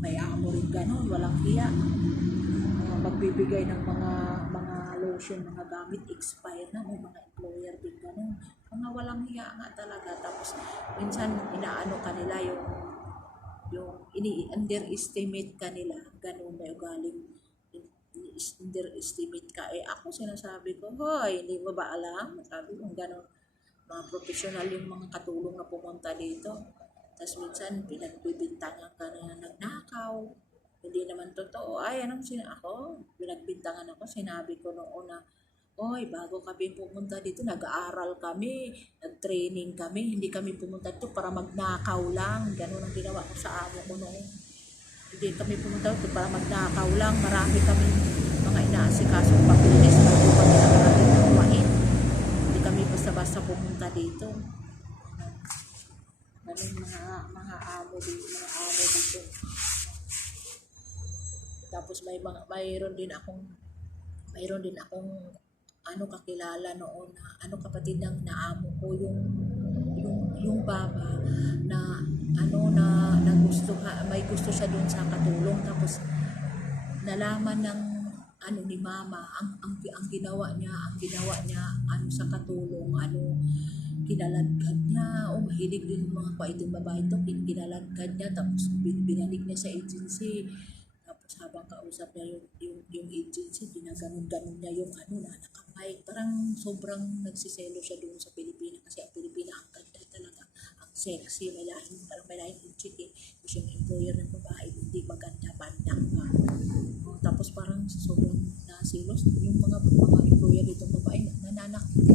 May amo rin ganun, walang hiya. Magbibigay ng mga lotion, mga gamit, expire na. May mga employer din ganun. Mga walang hiya nga talaga. Tapos minsan inaano ka nila yung underestimate ka nila. Ganun na ugaling underestimate ka. Ako sinasabi ko, hoy, hindi mo ba alam? Sabi ko, gano'n. Mga professional yung mga katulong na pumunta dito. Tapos minsan, pinagbibintangan ka na nagnakaw. Hindi naman totoo. Pinagbintangan ako. Sinabi ko noon na, hoy, bago kami pumunta dito, nag-aaral kami, nag-training kami. Hindi kami pumunta dito para magnakaw lang. Gano'n ang ginawa ko sa amo ko noon. Hindi kami pumunta dito para magnakaw lang. Marami kami mga inaasikasong papilis bago kami nakarating ng Kuwait. Hindi kami basta-basta pumunta dito. Ganun mga amo dito. Tapos mayroon din akong kakilala noon na kapatid ng naamo ko yung baba na may gusto siya doon sa katulong. Tapos nalaman ng ni mama ang ginawa niya sa katulong, kinaladkad niya, mahilig din mga kwaitong babae to, kinaladkad niya, tapos binalig niya sa agency. Tapos habang kausap niya yung agency, ginaganon-ganon niya yung na nakamay. Parang sobrang nagsiselo siya doon sa Pilipinas kasi ang Pilipinas ang ganda talaga. Ang sexy, parang may lahing chick eh. Kasi yung employer ng babae, hindi maganda, bandang pa. Tapos parang sobrang nasilos yung mga employer ditong babae, nananakit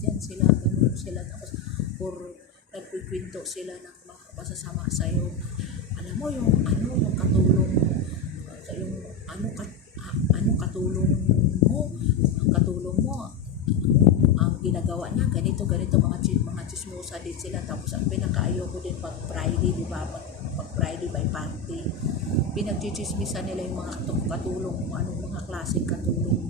yan sila, ganun sila. Tapos nagkukwento sila ng mga masasama sa'yo. Alam mo yung katulong yung katulong mo, ang ginagawa niya ganito mga chismosa din sila. Tapos ang pinakaayaw ko din pag Friday, di ba, pag Friday by party, pinagchichismisan nila yung mga katulong, anong mga klaseng katulong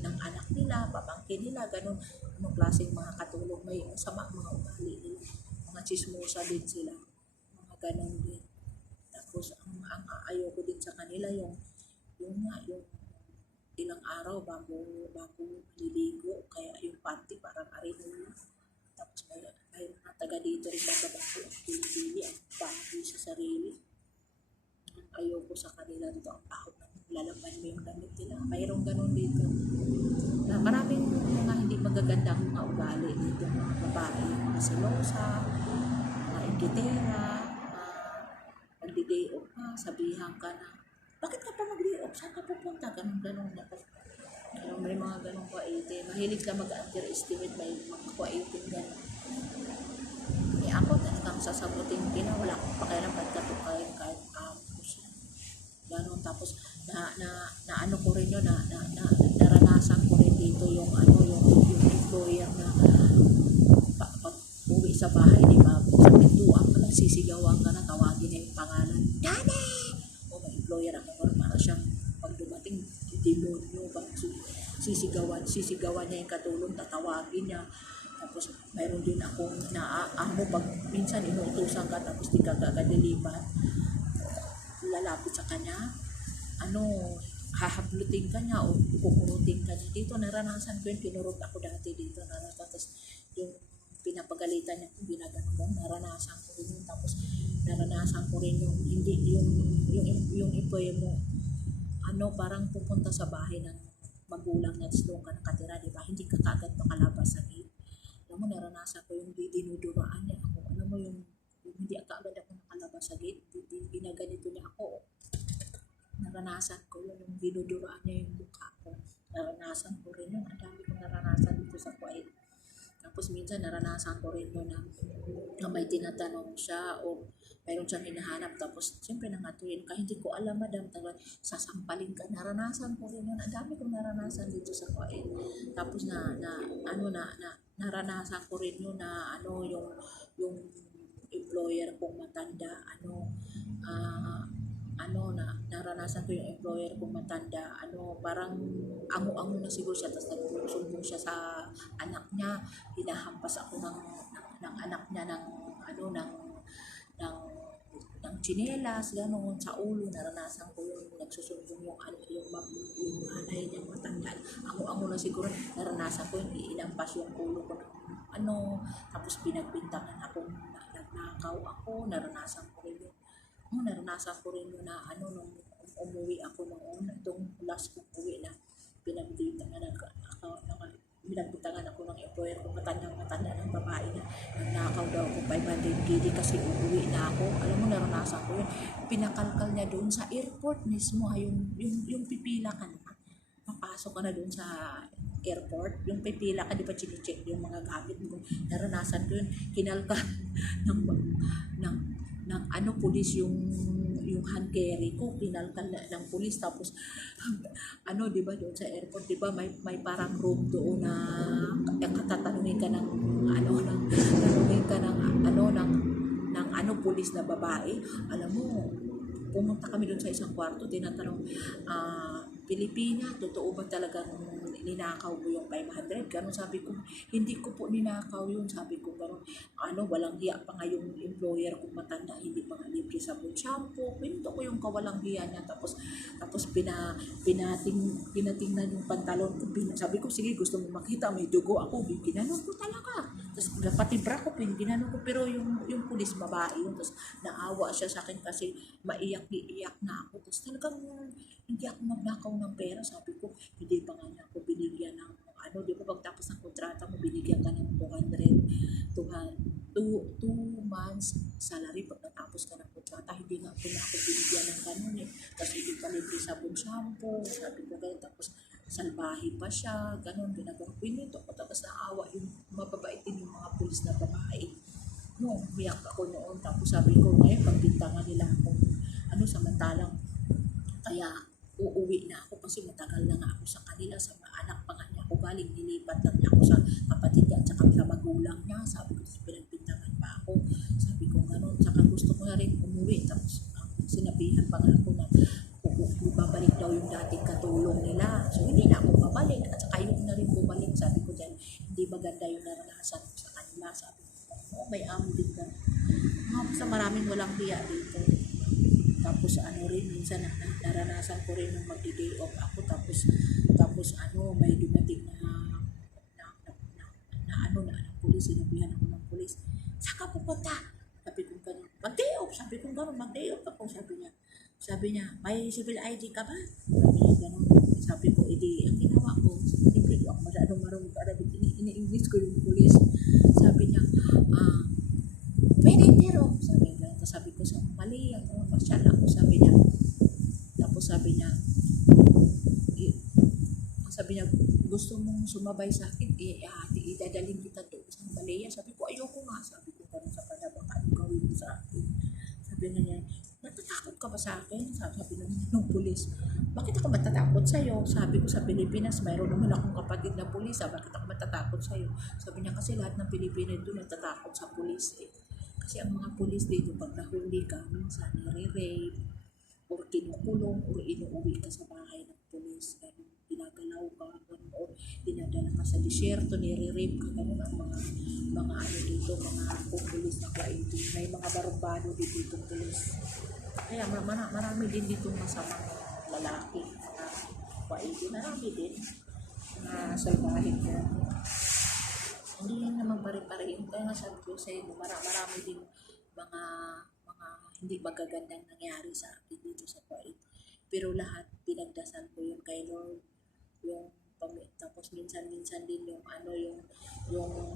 ng anak nila, papangkin nila, ganun, anong klaseng mga katulong, may masama mga ugali nila, mga chismosa din sila, mga ganun din. Tapos ang ayaw ko din sa kanila yung ilang araw bago liligo, kaya yung party parang arino. Tapos may mga taga dito rin babago ang pili ang bago sa sarili. Ayaw ko sa kanila dito ang pahot ng lalaban mo yung damit nila. Mayroong ganun dito. Maraming mga hindi magagandang mga ugali dito, mga babae, mga selosa, mga ingitera, magdi-day off ka, sabihan ka na, bakit ka pa mag-day off? Saan ka pupunta? Ganun. May mga ganun kwa-ite. Mahilig ka mag-underestimate, may mga kwa-ite ganun. Ako talagang sasagutin din na wala akong pakialam kahit ganun. Tapos na ano ko rin yun, naranasan ko rin dito yung employer na pag uwi sa bahay, di ba, sa pintuan ka, nagsisigawan ka na, tawagin na yung pangalan, Dani! May employer ako, para siyang pag dumating, demonyo, sisigawan niya yung katulong, tatawagin niya. Tapos mayroon din akong naamo pag minsan inuutusan ka tapos di ka gagadilipan, lalapit sa kanya, hahablutin ka niya o kukurutin ka niya. Dito naranasan ko yun, kinurot ako dati dito, tapos yung pinapagalitan niya kung ginaganon, naranasan ko rin yun. Tapos naranasan ko rin yung hindi yung employee mo parang pupunta sa bahay ng magulang niya, doon ka nakatira, di ba, hindi ka kagad makalabas sa gate. Alam mo, naranasan ko yung dinuduraan niya ako. Alam mo yung hindi agad ako nakalabas sa gate, ginaganito niya ako. Naranasan ko yun, yung dinuduraan niya yung mukha ko. Naranasan ko rin yun. Ang dami kong naranasan dito sa Kuwait. Tapos minsan naranasan ko rin yun na may tinatanong siya o mayroon siyang hinahanap, tapos siyempre nangatuin ka, hindi ko alam madam, sasampalin ka. Naranasan ko rin yun. Ang dami kong naranasan dito sa Kuwait. Tapos naranasan ko rin yun na yung employer kong matanda, naranasan ko yung employer kong matanda, parang ango-ango na siguro siya, tapos nagsusumbong siya sa anak niya, hinahampas ako ng anak niya ng tsinelas, gano'n, sa ulo. Naranasan ko yung nagsusumbong yung nanay niya matanda. Ako na siguro, naranasan ko yung iinampas yung ulo ko ng tapos pinagbintangan ako, nagnakaw ako, naranasan ko rin yun. Naranasan ko rin yun na nung umuwi ako noon, itong last kong uwi na pinagbintangan ako ng employer ko, matanda ng babae na nagnakaw daw ako 500 KD kasi uuwi na ako. Alam mo, naranasan ko yun. Pinakalkal niya doon sa airport mismo, yung pipila ka na. Papasok ka na doon sa airport, yung pipila ka, di ba, chine-check yung mga gamit mo. Naranasan ko yun. Kinalkal ng pulis yung hand carry ko, pinalkal ng pulis. Tapos di ba, doon sa airport, di ba, may parang room doon na katatanungin ka ng pulis na babae. Alam mo, pumunta kami doon sa isang kwarto, tinatanong, Pilipina, totoo ba talagang ninakaw mo yung 500? Ganon, sabi ko, hindi ko po ninakaw yun, sabi ko, ganon. Walang hiya pa nga yung employer kong matanda, hindi pa nga libre sa shampoo. Pinto ko yung kawalang hiya niya, tapos pinatingnan yung pantalon ko, sabi ko, sige, gusto mo makita, may dugo ako, ginanon ko talaga. Tapos pati bra ko, ginano ko, pero yung pulis babae yun. Tapos naawa siya sa akin kasi maiyak na ako. Tapos talagang hindi ako magnakaw ng pera. Sabi ko, hindi pa nga niya ako binigyan ng ano, di ba pagtapos ng kontrata mo, binigyan ka ng 2 months salary pag natapos ka ng kontrata. Hindi nga po na ako binigyan ng ganun eh. Tapos hindi pa libre sabon shampoo. Sabi ko ganun. Tapos salbahe pa siya, ganun, ginagawa ko nito ko, tapos naawa yung mababait din yung mga pulis na babae. No, umiyak ako noon, tapos sabi ko, ngayon, pagbintangan nila ako, ano, samantalang, kaya uuwi na ako kasi matagal na nga ako sa kanila, sa mga anak pa nga niya ako galing, nilipat lang niya ako sa kapatid niya at saka sa magulang niya, sabi ko, tapos pinagbintangan pa ako, sabi ko gano'n, saka gusto ko na rin umuwi, tapos sinabihan pa nga ako na babalik daw yung dating katulong nila. So, hindi na ako babalik. At saka yun na rin bumalik. Sabi ko dyan, hindi maganda yung naranasan ko sa kanila. Sabi ko, may amo din ka. Sa maraming walang hiya dito. Tapos ano rin, minsan naranasan ko rin nung mag-day off ako. Tapos ano, may dumating na pulis. Sinabihan ako ng pulis. Saan ka pupunta? Sabi ko gano'n. Mag-day off. Sabi ko gano'n, mag-day off ako. Sabi niya, may civil ID ka ba? Sabi niya, gano'n. Sabi ko, ang ginawa ko, siyempre, ako masyadong marunong Arabic, ini-English ko yung pulis. Sabi niya, pwede pero. Sabi niya, sabi ko, mali, masyal ako, sabi niya. Tapos sabi niya, gusto mong sumabay sa akin, idadaling kita doon sa Malaya. Sabi ko, ayoko nga. Sabi ko, gano'n sa kanya, baka ano gawin mo sa akin. Sabi niya, natatakot ka ba sa akin? Sabi ng pulis. Bakit ako matatakot sa'yo? Sabi ko, sa Pilipinas, mayroon naman akong kapatid na pulis. Bakit ako matatakot sa'yo? Sabi niya, kasi lahat ng Pilipino doon natatakot sa pulis eh. Kasi ang mga pulis dito, pag nahuli ka, minsan nire-rape, or kinukulong, or inuuwi ka sa bahay ng pulis. Ganun, ginagalaw ka, ganun, or dinadala ka sa disyerto, nire-rape ka, ganun ang mga ano dito, mga pulis na kwaito. May mga barbado dito pulis. Kaya marami din dito masamang lalaki, mga kwaito, marami din na salbahin ko. Hindi yan naman pare-parehin. Kaya nga sabi ko sa inyo, marami din mga hindi magagandang nangyari sa akin dito sa Kuwait. Pero lahat pinagdasal ko yun kay Lord. Tapos minsan din yung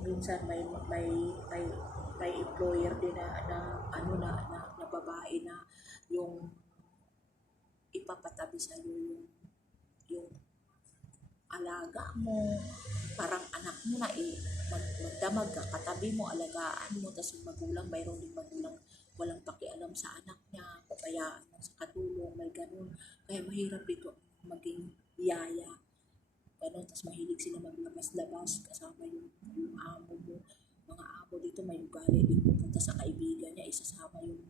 minsan may employer din na babae na yung ipapatabi sa iyo yung alaga mo, parang anak mo na magdamag ka, katabi mo, alagaan mo, tapos yung magulang, mayroon din magulang walang pakialam sa anak niya, pabayaan mo sa katulong, may ganun. Kaya mahirap ito maging yaya. Ganun, tapos mahilig sila maglabas-labas kasama yung amo mo. Mga amo dito may ugali din pupunta sa kaibigan niya, isasama yung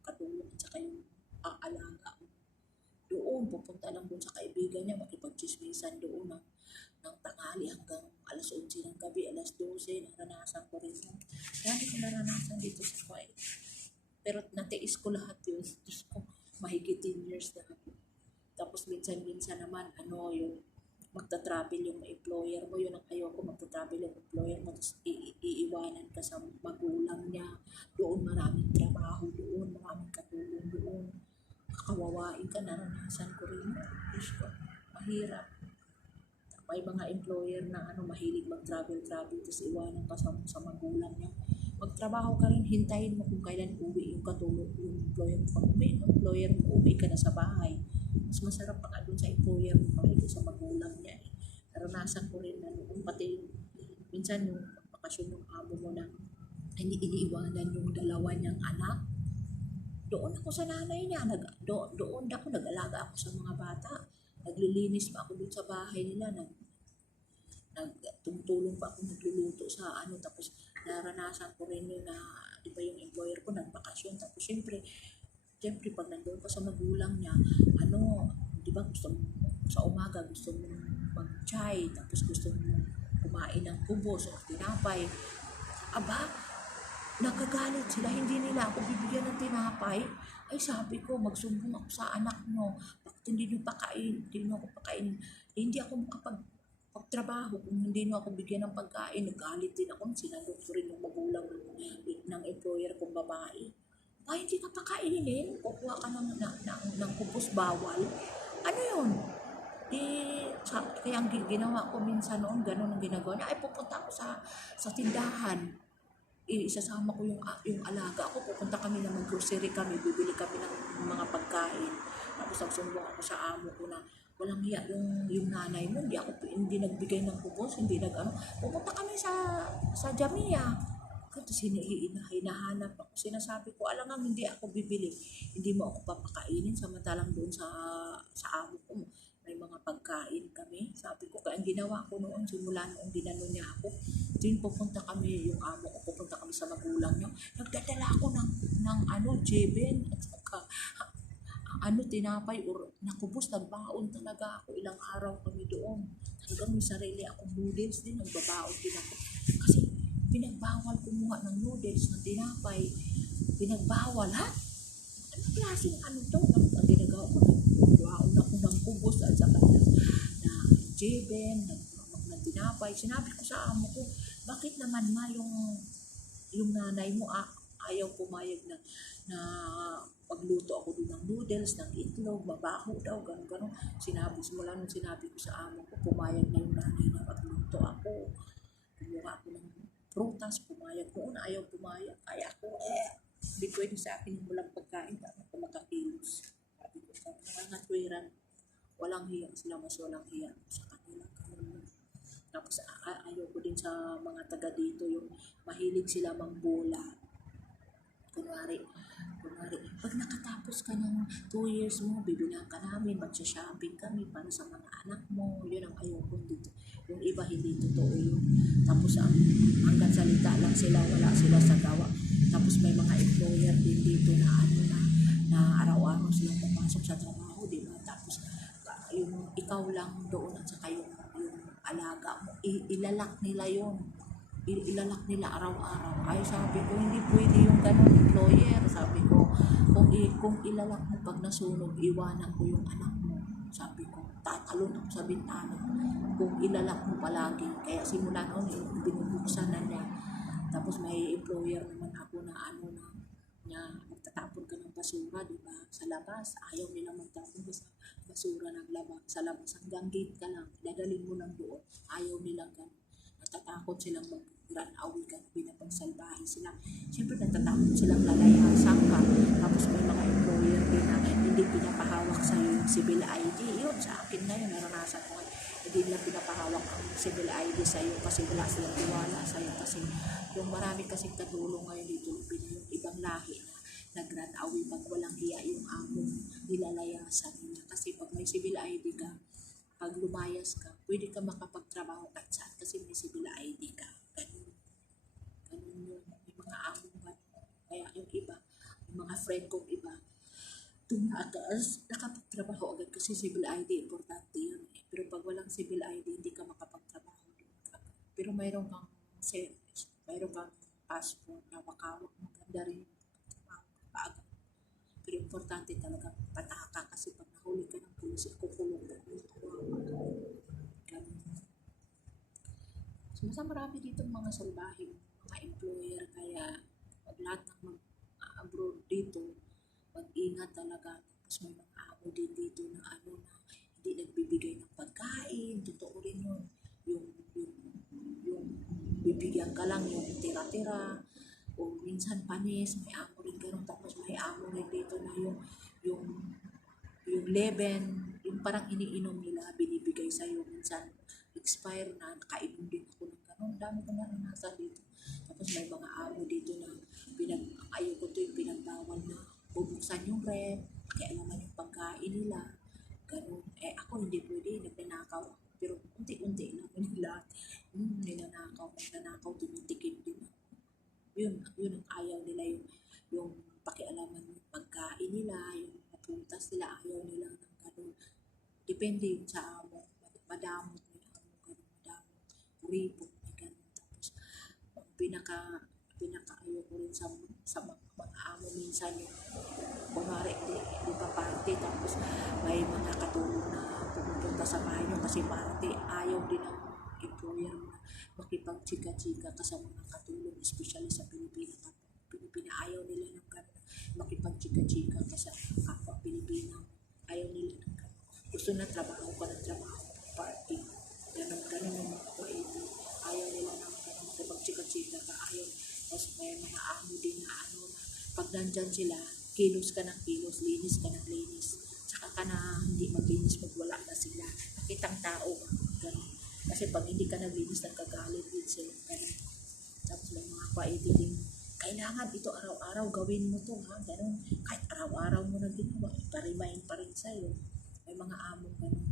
katulong at saka yung alaga mo. Doon, pupunta lang doon sa kaibigan niya, makipag-chismisan doon ng tanghali hanggang alas 11 ng gabi, alas 12, naranasan ko rin yun. Kaya hindi ko naranasan dito sa Kuwait. Pero natiis ko lahat yun. Diyos ko, mahigit 10 years na ako. Tapos minsan naman, yung magta-travel yung employer mo, yun ang ayoko, magta-travel yung employer mo, tapos iiwanan ka sa magulang niya. Doon maraming trabaho doon, maraming katulong doon. Kawawain ka, naranasan ko rin. Diyos ko, mahirap. May mga employer na mahilig mag-travel, tapos iwanan ka sa magulang niya. Magtrabaho ka rin, hintayin mo kung kailan uwi yung katulong yung employer mo. Pag uwi yung employer mo, uwi ka na sa bahay. Mas masarap pa ka dun sa employer mo, pag sa magulang niya. Naranasan ko rin na noon, pati minsan yung bakasyon ng amo mo na iniiwanan yung dalawa niyang anak. Doon ako sa nanay niya, doon ako, nag-alaga ako sa mga bata. Naglilinis pa ako dun sa bahay nila, tumutulong pa ako nagluluto sa tapos naranasan ko rin yun na iba yung employer ko nagbakasyon, tapos syempre pag nandoon ka sa magulang niya, di ba sa umaga gusto mo mag-chai, tapos gusto mo kumain ng kubos o tinapay, nagagalit sila, hindi nila ako bibigyan ng tinapay. Ay sabi ko, magsumbong ako sa anak mo, bakit hindi nyo ako pakain, hindi ako pagtrabaho, kung hindi mo ako bigyan ng pagkain, nagalit din ako, sinalok ko rin yung magulang ng employer kong babae. Ay, hindi ka pakainin, kukuha ka ng kupos bawal. Ano yun? Kaya ang ginawa ko minsan noon, ganun ang ginagawa niya, ay pupunta ako sa tindahan. Isasama ko yung alaga ko, pupunta kami na mag-grocery kami, bibili kami ng mga pagkain. Tapos nagsumbong ako sa amo ko na walang hiya yung nanay mo, hindi nagbigay ng kupos, hindi pupunta kami sa Jamia. Tapos hinahanap ako. Sinasabi ko, alangang hindi ako bibili. Hindi mo ako papakainin. Samantalang doon sa amo ko, may mga pagkain kami. Sabi ko, kaya ang ginawa ko noon, simula noong ginano niya ako, din pupunta kami, yung amo ko, pupunta kami sa magulang niya. Nagdadala ako ng jeben, at saka, tinapay, or nakubos, nagbaon talaga ako. Ilang araw kami doon. Hanggang may sarili akong noodles din, nagbabaon din ako. Kasi, pinagbawal kumuha ng noodles, ng tinapay. Pinagbawal, ha? Anong klaseng to? Ang ginagawa ko, nagbaon ako ng kubos at saka na jeben, ng tinapay. Sinabi ko sa amo ko, bakit naman yung nanay mo ayaw pumayag na pagluto ako doon ng noodles, ng itlog, mabaho daw, gano'n. Simula nung sinabi ko sa amo ko, pumayag na yung nanay na pagluto ako. Kumuha ako ng prutas, pumayag ko. Ayaw pumayag. Kaya ako, hindi pwede sa akin yung walang pagkain para ako makakilos. Sabi ko sa mga tuwiran, walang hiya sila, mas walang hiya sa kanila. Tapos ayaw ko din sa mga taga dito, yung mahilig sila mangbola. Kunwari, pag nakatapos ka ng 2 years mo, bibilang ka namin, magsha-shopping kami para sa mga anak mo. Yun ang ayaw ko dito. Yung iba hindi totoo yun. Tapos hanggang salita lang sila, wala sila sa gawa. Tapos may mga employer din dito na araw-araw sila pumasok sa trabaho, di ba? Tapos yung ikaw lang doon at saka yung alaga mo, ilalak nila yun. Ilalak nila araw-araw. Ay, sabi ko, hindi pwede yung ganun employer. Sabi ko, kung ilalak mo pag nasunog, iwanan ko yung anak mo. Sabi ko, tatalon ako sa bintana. Kung ilalak mo palagi. Kaya simula noon, binubuksan na niya. Tapos may employer naman ako na magtatapon ka ng basura, di ba? Sa labas, ayaw nila magtapon ka sa basura ng labas. Sa labas, hanggang gate ka lang. Dadalhin mo lang doon. Ayaw nilang ganun. Natatakot silang mag-run away ka, pinapagsalbahin sila. Siyempre natatakot silang lalayasan ka. Tapos may mga employer din na hindi pinapahawak sa yung civil ID. Yun, sa akin ngayon, naranasan ko. Hindi nila pinapahawak ang civil ID sa iyo kasi wala silang tiwala sa iyo. Kasi yung marami kasing katulong ngayon dito, yung ibang lahi na nag-run away pag walang hiya yung among nilalayasan nila. Kasi pag may civil ID ka, pag lumayas ka, pwede ka makapagtrabaho kahit saan kasi may civil ID ka. Ganun yun. May mga among ba. Kaya yung iba, yung mga friend kong iba, tumakas, nakapagtrabaho agad kasi civil ID, importante yun. Pero pag walang civil ID, hindi ka makapagtrabaho. Pero mayroon kang service, mayroon kang passport na makawag, maganda rin yung pagtrabaho. Pero importante talaga pataka kasi pag nahuli ka ng pulis, kukulong ka. So, marami dito mga salbahing mga employer, kaya pag lahat ng mag-abroad dito, mag-ingat talaga. Tapos may mga amo din dito na hindi nagbibigay ng pagkain, totoo rin yun. Yung bibigyan ka lang yung tira-tira, o minsan panis, may amo rin ganun. Tapos may amo rin dito na yung leban, yung parang iniinom nila, binibigay sa'yo. Minsan, expire na, nakainom din ako ng ganun. Dami ko naranasan dito. Tapos may mga amo dito na ayaw ko ito yung pinagbawal na bubuksan yung rep, pakialaman yung pagkain nila. Ganun. Ako hindi pwede, nagnanakaw ako. Pero unti-unti lang nila. Nagnanakaw, tumitikim din. Yun ang ayaw nila, yung pakialaman yung pagkain nila, yung mapuntas nila, ayaw nila ng ganun. Depende yun sa amo. Madamot, puripot, ganun. Tapos, pinaka-ayaw ko rin sa mga amo minsan yung kumari, di ba party, tapos may mga katulong na pumupunta sa bahay nyo kasi party, ayaw din ang makipagchika-chika ka sa mga katulong, especially sa Pilipinas. Pilipina, ayaw nila ng ganun. Makipagchika-chika ka sa kapwa Pilipina. Ayaw nila ng ganun. Gusto na trabaho ka ng trabaho, party. Ganun yung mga kuwaiti. Ayaw nila ng ganun. Makipagchika-chika ka, ayaw. Tapos may mga amo din na ano na pag nandyan sila, kilos ka ng kilos, linis ka ng linis. Tsaka ka na hindi maglinis pag wala na sila. Nakitang tao, ganun. Kasi pag hindi ka naglinis, nagkagalit din sila. Ganun. Tapos may mga kuwaiti din, kailangan ito araw-araw gawin mo to, ha? Ganun. Kahit araw-araw mo na ginawa, pa-remind pa rin sa'yo. May mga amo ganun.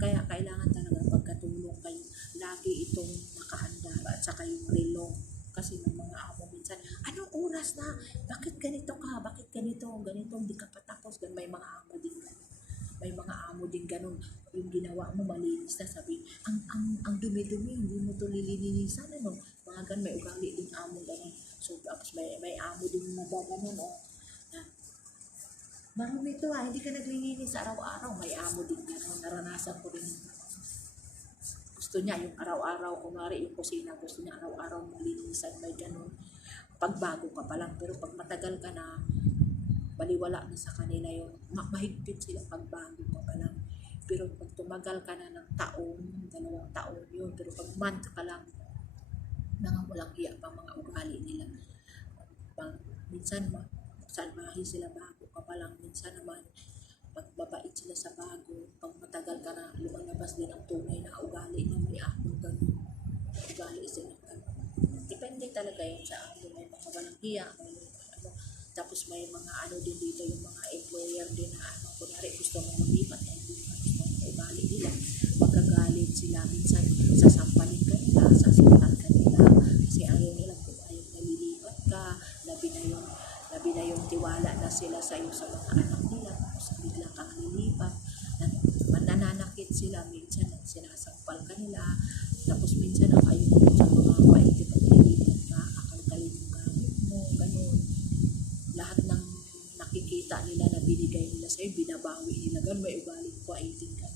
Kaya kailangan talaga pagkatulong kayo, lagi itong nakahanda at saka yung relo. Kasi ng mga amo minsan, anong oras na? Bakit ganito ka? Bakit ganito? Ganito, hindi ka patapos. May mga amo din ganun. May mga amo din ganun. Yung ginawa mo malinis na, sabi, ang dumi-dumi, hindi mo to lilinisan, ano? Mga ganun, may ugali din amo ganun. So, tapos may amo din na ganun, oh. Marami ito, hindi ka naglilinis araw-araw. May amo din ganun. Naranasan ko rin. Gusto niya yung araw-araw, kumari yung kusina, gusto niya araw-araw malinisan, may ganun. Pagbago ka pa lang, pero pag matagal ka na, baliwala na sa kanila yung mahigpit sila pagbago ka pa lang. Pero pag tumagal ka na ng taon, 2 taon yun, pero pag month ka lang, walang hiya pa mga ugali nila. Minsan, salbahe sila bago ka pa lang. Minsan naman, magbabait sila sa bago. Pag matagal ka na, lumalabas din ang tunay na ugali na may amo ganun. Ugali sila ganun. Depende talaga yun sa amo. May mga walang hiya, may ano. Tapos may mga ano din dito, yung mga employer din na ano, kunwari gusto mong maglipat, hindi mo gusto mong ugali nila. Magkagalit sila, minsan sasampalin ka nila, sasaktan ka nila. Kasi ayaw nila kung ayaw nalilipat ka, labi na yung tiwala na sila sa iyo sa mga anak nila. Tapos bigla kang lilipat, mananakit sila, minsan sinasampal ka nila. Tapos minsan ang ayaw mo sa mga kuwaiti pag nilipat ka, akalkalin yung gamit mo, ganun. Lahat ng nakikita nila na binigay nila sa'yo, binabawi nila. Ganun, may ugaling kuwaiti ka.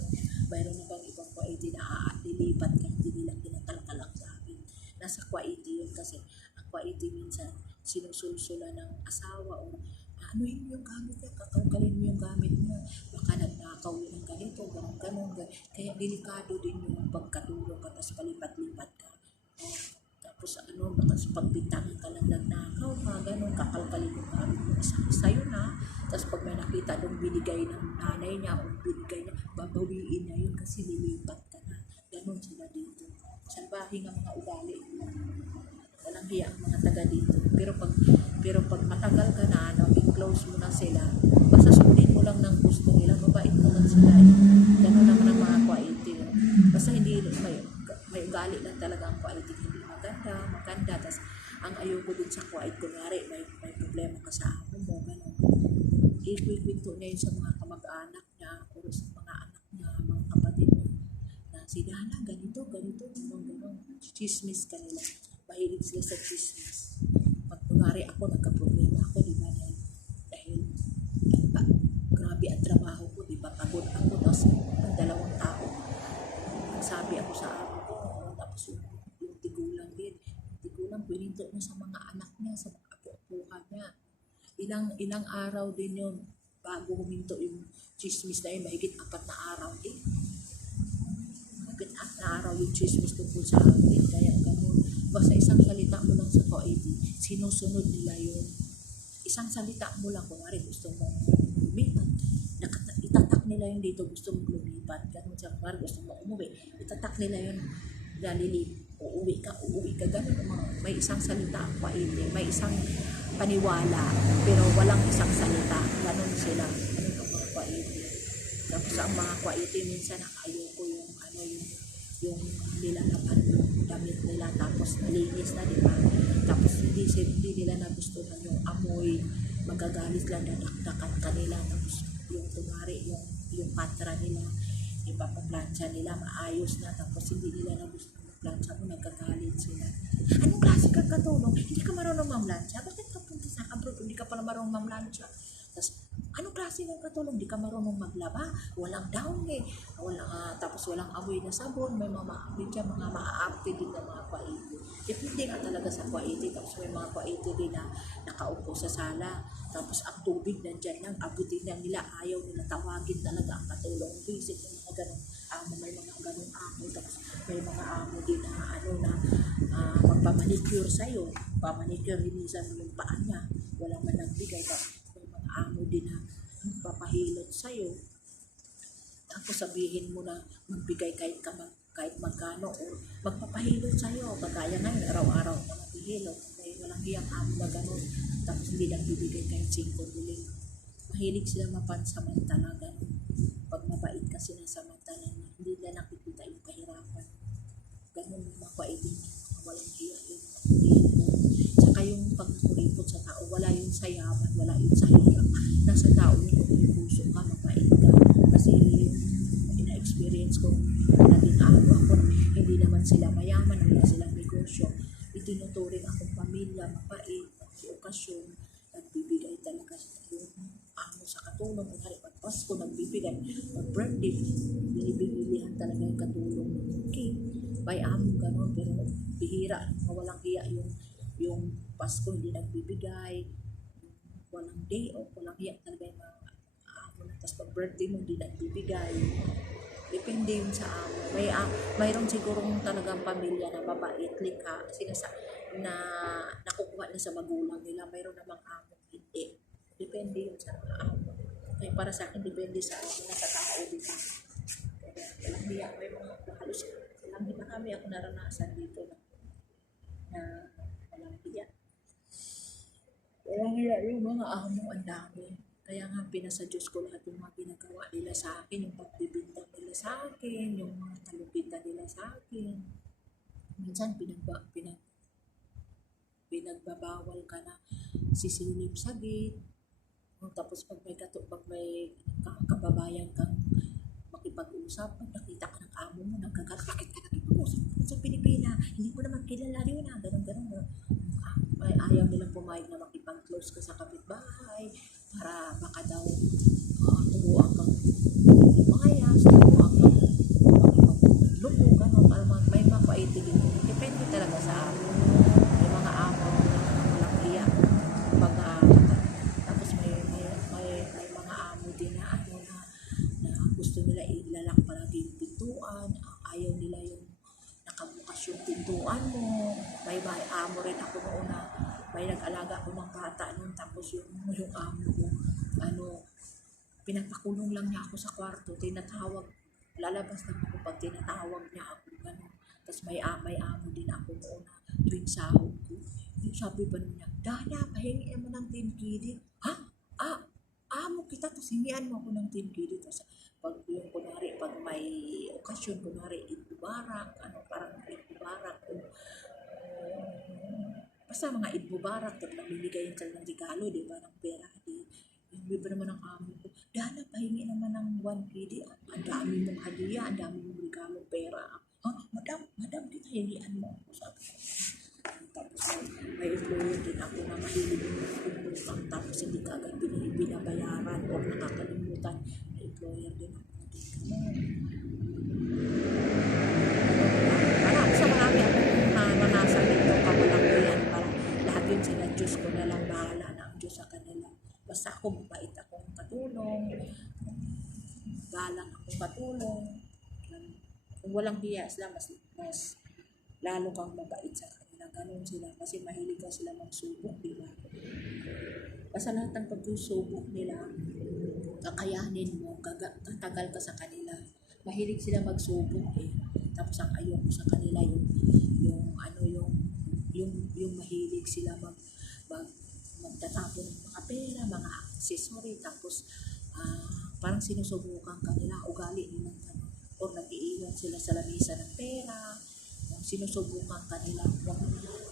Mayroon na bang ibang kuwaiti na lilipat ka, hindi nila tinatalkal ang gamit. Nasa kuwaiti yun kasi ang kuwaiti minsan sinusulsula ng asawa o ano yung gamit niya, kakalkalin mo yung gamit mo, baka nagnakaw yun ng ganito, ganun. Kaya delikado din yung pagkatulong ka, tapos palipat-lipat ka. Tapos baka pagbintangan ka lang nagnakaw ka, ganun, kakalkalin yung gamit mo, sa'yo na. Tapos pag may nakita doon binigay ng nanay niya o binigay niya, babawiin niya yun kasi lilipat ka na. Ganun sila dito. Salbahe nga mga ugali. Walang hiya ang mga taga dito. Pero pag matagal ka na, i-close mo na sila, basta sundin mo lang ng gusto nila, mabait naman sila. Ganun naman ang mga kuwaiti. Basta hindi, may ugali lang talaga ang kuwaiti. Hindi maganda. Tapos ang ayoko din sa kuwait, kunwari, may problema ka sa amo mo, ganun. Ikwento niya yun sa mga kamag-anak niya, o sa mga anak niya, mga kapatid niya, na si Dana, ganito, ganun. Chismis ka nila. Mahilig sila sa chismis. Pag kunwari ako, nagka-problema ako, di ba, dahil grabe ang trabaho ko, di ba, pagod ako, tapos ang 2 tao, nagsabi ako sa amo ko, tapos yung tigulang din, pininto niya sa mga anak niya, sa mga apo-apuhan niya. Ilang araw din yun, bago huminto yung chismis na yun, mahigit 4 na araw din. Mahigit 4 na araw yung chismis tungkol sa akin, kaya ganun. Basta isang salita mo lang sa kuwaiti, sinusunod nila yun. Isang salita mo lang, kunwari gusto mong lumipat, itatak nila yun dito, gusto mong lumipat, ganun siya, kunwari gusto mong umuwi, itatak nila yun, uuwi ka, ganun. May isang salita ang kuwaiti, may isang paniwala, pero walang isang salita, ganun sila, ganun ang mga kuwaiti. Tapos ang mga kuwaiti, minsan ayoko yung nilalaban yung damit nila, tapos nalinis na, di ba? Tapos hindi nila nagustuhan yung amoy, magagalit lang, dadakdakan kanila. Tapos yung tumari, yung patra nila, di ba, pagplansya nila, maayos na, tapos hindi nila nagustuhan yung plansya mo, nagkagalit sila. Anong klase ka katulong? Hindi ka marunong mamlansya? Bakit ka punta sa abroad? Hindi ka pala marunong mamlansya? Tapos Anong klase ng katulong? Di ka marunong maglaba, walang downy, tapos walang amoy na sabon, may mga maaarte din na mga kwaiti. Depende nga talaga sa kwaiti, tapos may mga kwaiti din na nakaupo sa sala, tapos ang tubig nandyan lang, abutin na nila, ayaw nila tawagin talaga ang katulong. Visit ng mga ganun amo, may mga ganun amo, tapos may mga amo din na magpamanicure sa'yo, pamanicure, hinisan mo yung paa niya, wala man nagbigay, tapos may mga amo din na magpapahilot sa'yo, tapos sabihin mo na magbigay kahit magkano o magpapahilot sa'yo, kagaya ngayon, araw-araw na maghihilot, may walang hiyang amo na ganun, tapos hindi lang bibigay kahit 5 buling. Mahilig sila mapansamantala ganun. Pag mabait ka sinasamantala na, hindi na nakikita yung kahirapan. Ganun yung makwaitin niya, walang hiya yung makulipo. Tsaka yung pagkuripot sa tao, wala yun sa yaman, wala yun sa hirap. Nasa tao yun kung may puso ka, mabait ka. Kasi ina-experience ko, naging ako, hindi naman sila mayaman, wala silang negosyo. Itinuturing akong pamilya, mabait, sa okasyon, nagbibigay talaga yung amo sa katulong. Kunwari, pag Pasko, nagbibigay. Pag birthday, binibilihan talaga yung katulong. Okay, may amo gano'n, pero bihira, walang hiya yung Pasko, hindi nagbibigay. Walang day off, walang hiya talaga yung mga amo na. Tapos pag birthday mo, hindi nagbibigay. Depende yun sa amo. Mayroon sigurong talagang pamilya na mabait, likha, na nakukuha na sa magulang nila. Mayroon namang amo, hindi. Depende yun sa amo. Kaya para sa akin, depende sa amo na sa tao din. Kaya walang hiya, may mga halos walang hiya kami ako naranasan dito na walang hiya. Walang hiya yung mga amo, ang dami. Kaya nga pinasa Diyos ko lahat yung mga ginagawa nila sa akin, yung pagbibintang nila sa akin, yung mga talumpita nila sa akin. Minsan pinagbabawal ka na sisilip sa gate. Tapos pag may kababayan kang makipag-usap, pag nakita ka ng amo mo, nagkagat, bakit ka nakipag-usap sa Pilipina? Hindi mo naman kilala yun na, ganun. Ayaw nilang pumayag na makipag-close ka sa kapitbahay para baka daw turuan kang lumayas, turuan kang makipag-lupo, ganun. May mapaitin din. Depende talaga sa amo. May mga amo na walang hiya. Tapos may mga amo din na na gusto nila ilalak palagi yung pintuan, ayaw nila yung nakabukas yung pintuan mo. May amo rin ako noon na may nag-alaga ako ng bata noon, tapos yung amo ko, pinapakulong lang niya ako sa kwarto, lalabas lang ako pag tinatawag niya ako, gano'n. Tapos may amo din ako noon na tuwing sahod ko, yung sabi pa niya, Dana, pahingian mo ng 10 kilid. Ha? Amo kita, tapos hingian mo ako ng 10 kilid. Tapos pag may okasyon, kunwari, Idbubarak, parang Idbubarak, basta mga Idbubarak, tapos namimigay yung talagang regalo, di ba, ng pera, yung libre naman ng amo ko, Dana, pahingi naman ng 1 kilid, ang dami mong hadiah, ang dami mong regalo, pera. Madam, kita hingian mo ako, sabi ko. Tapos may employer din ako na mahilig umutang, tapos hindi ka agad binabayaran o nakakalimutan. May employer din ako. Marami akong naranasan dito, kawalang yan. Parang lahat yun sila, Diyos ko na lang, bahala na ang Diyos sa kanila. Basta ako, mabait akong katulong, galang akong katulong. Kung walang hiya sila, mas lalo kang mabait sa kanila. Ganun sila, kasi mahilig ka sila magsubok, di ba? Basta lahat ng pagsusubok nila, kakayanin mo, tatagal ka sa kanila. Mahilig sila magsubok eh. Tapos ang ayaw ko sa kanila yung mahilig sila magtatapon ng mga pera, mga accessory, tapos parang sinusubukan kanila, ugali nilang gano'n. O nag-iiwan sila sa lamisa ng pera, sinusubukan kanila.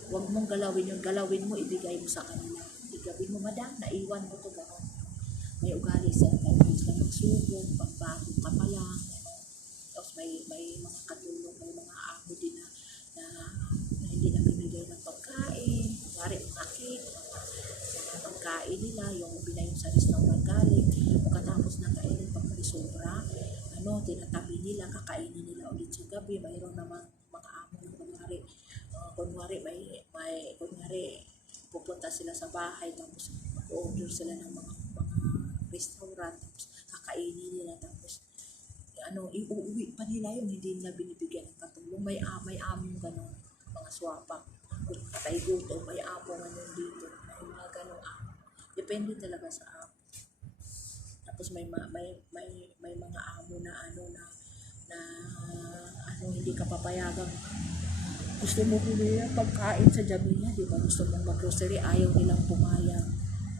Huwag mong galawin mo, ibigay mo sa kanila. Igawin mo, madam, naiwan mo to, gano'n. May ugali sila, ganun sila magsubok, pagbago ka pa lang. Tapos may mga katulong, may mga amo din na hindi na binigay ng pagkain. Kunwari, mga cake, mga pagkain nila, yung binayon sa restaurant galing. tinatabi nila, kakainin nila ulit sa gabi. Mayroon namang mga amo na kunwari pupunta sila sa bahay, tapos mag-order sila ng mga restaurant, tapos kakainin nila, tapos iuwi pa nila yun, hindi nila binibigyan ng katulong. May among ganon, mga swapak. Kung patay gutom, may amo ngayon dito. May mga ganon amo. Depende talaga sa amo. Tapos may mga amo na hindi ka papayagang gusto mo bumili ng pagkain sa gabi niya, di ba? Gusto mong mag-grocery, ayaw nilang pumayag.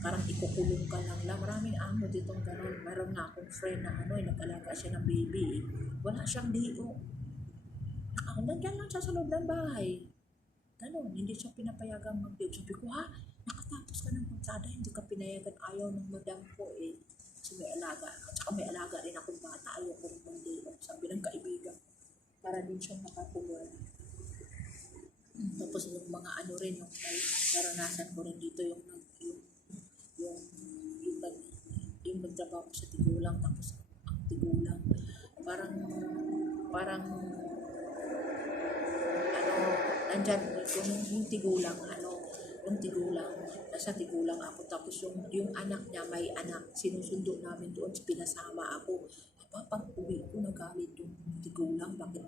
Parang ikukulong ka lang. Maraming amo dito gano'n. Meron nga akong friend na nag-alaga siya ng baby. Wala siyang DO. Nandiyan lang siya sa loob ng bahay. Gano'n, hindi siya pinapayagang mag-DO. Sabi ko, ha? Nakatapos ka ng pagsada, hindi ka pinayagan, ayaw ng madam ko eh. Kasi may alaga. At saka may alaga rin akong bata, ayaw ko rin mag-DO. Sabi ng kaibigan, para din siyang makatulong. Tapos yung mga rin, yung may naranasan ko rin dito, yung nagtrabaho sa tigulang, tapos ang tigulang parang nandyan yung tigulang nasa tigulang ako, tapos yung anak niya, may anak, sinusundo namin doon, pinasama ako. Pag uwi ko, nagalit yung tigulang, bakit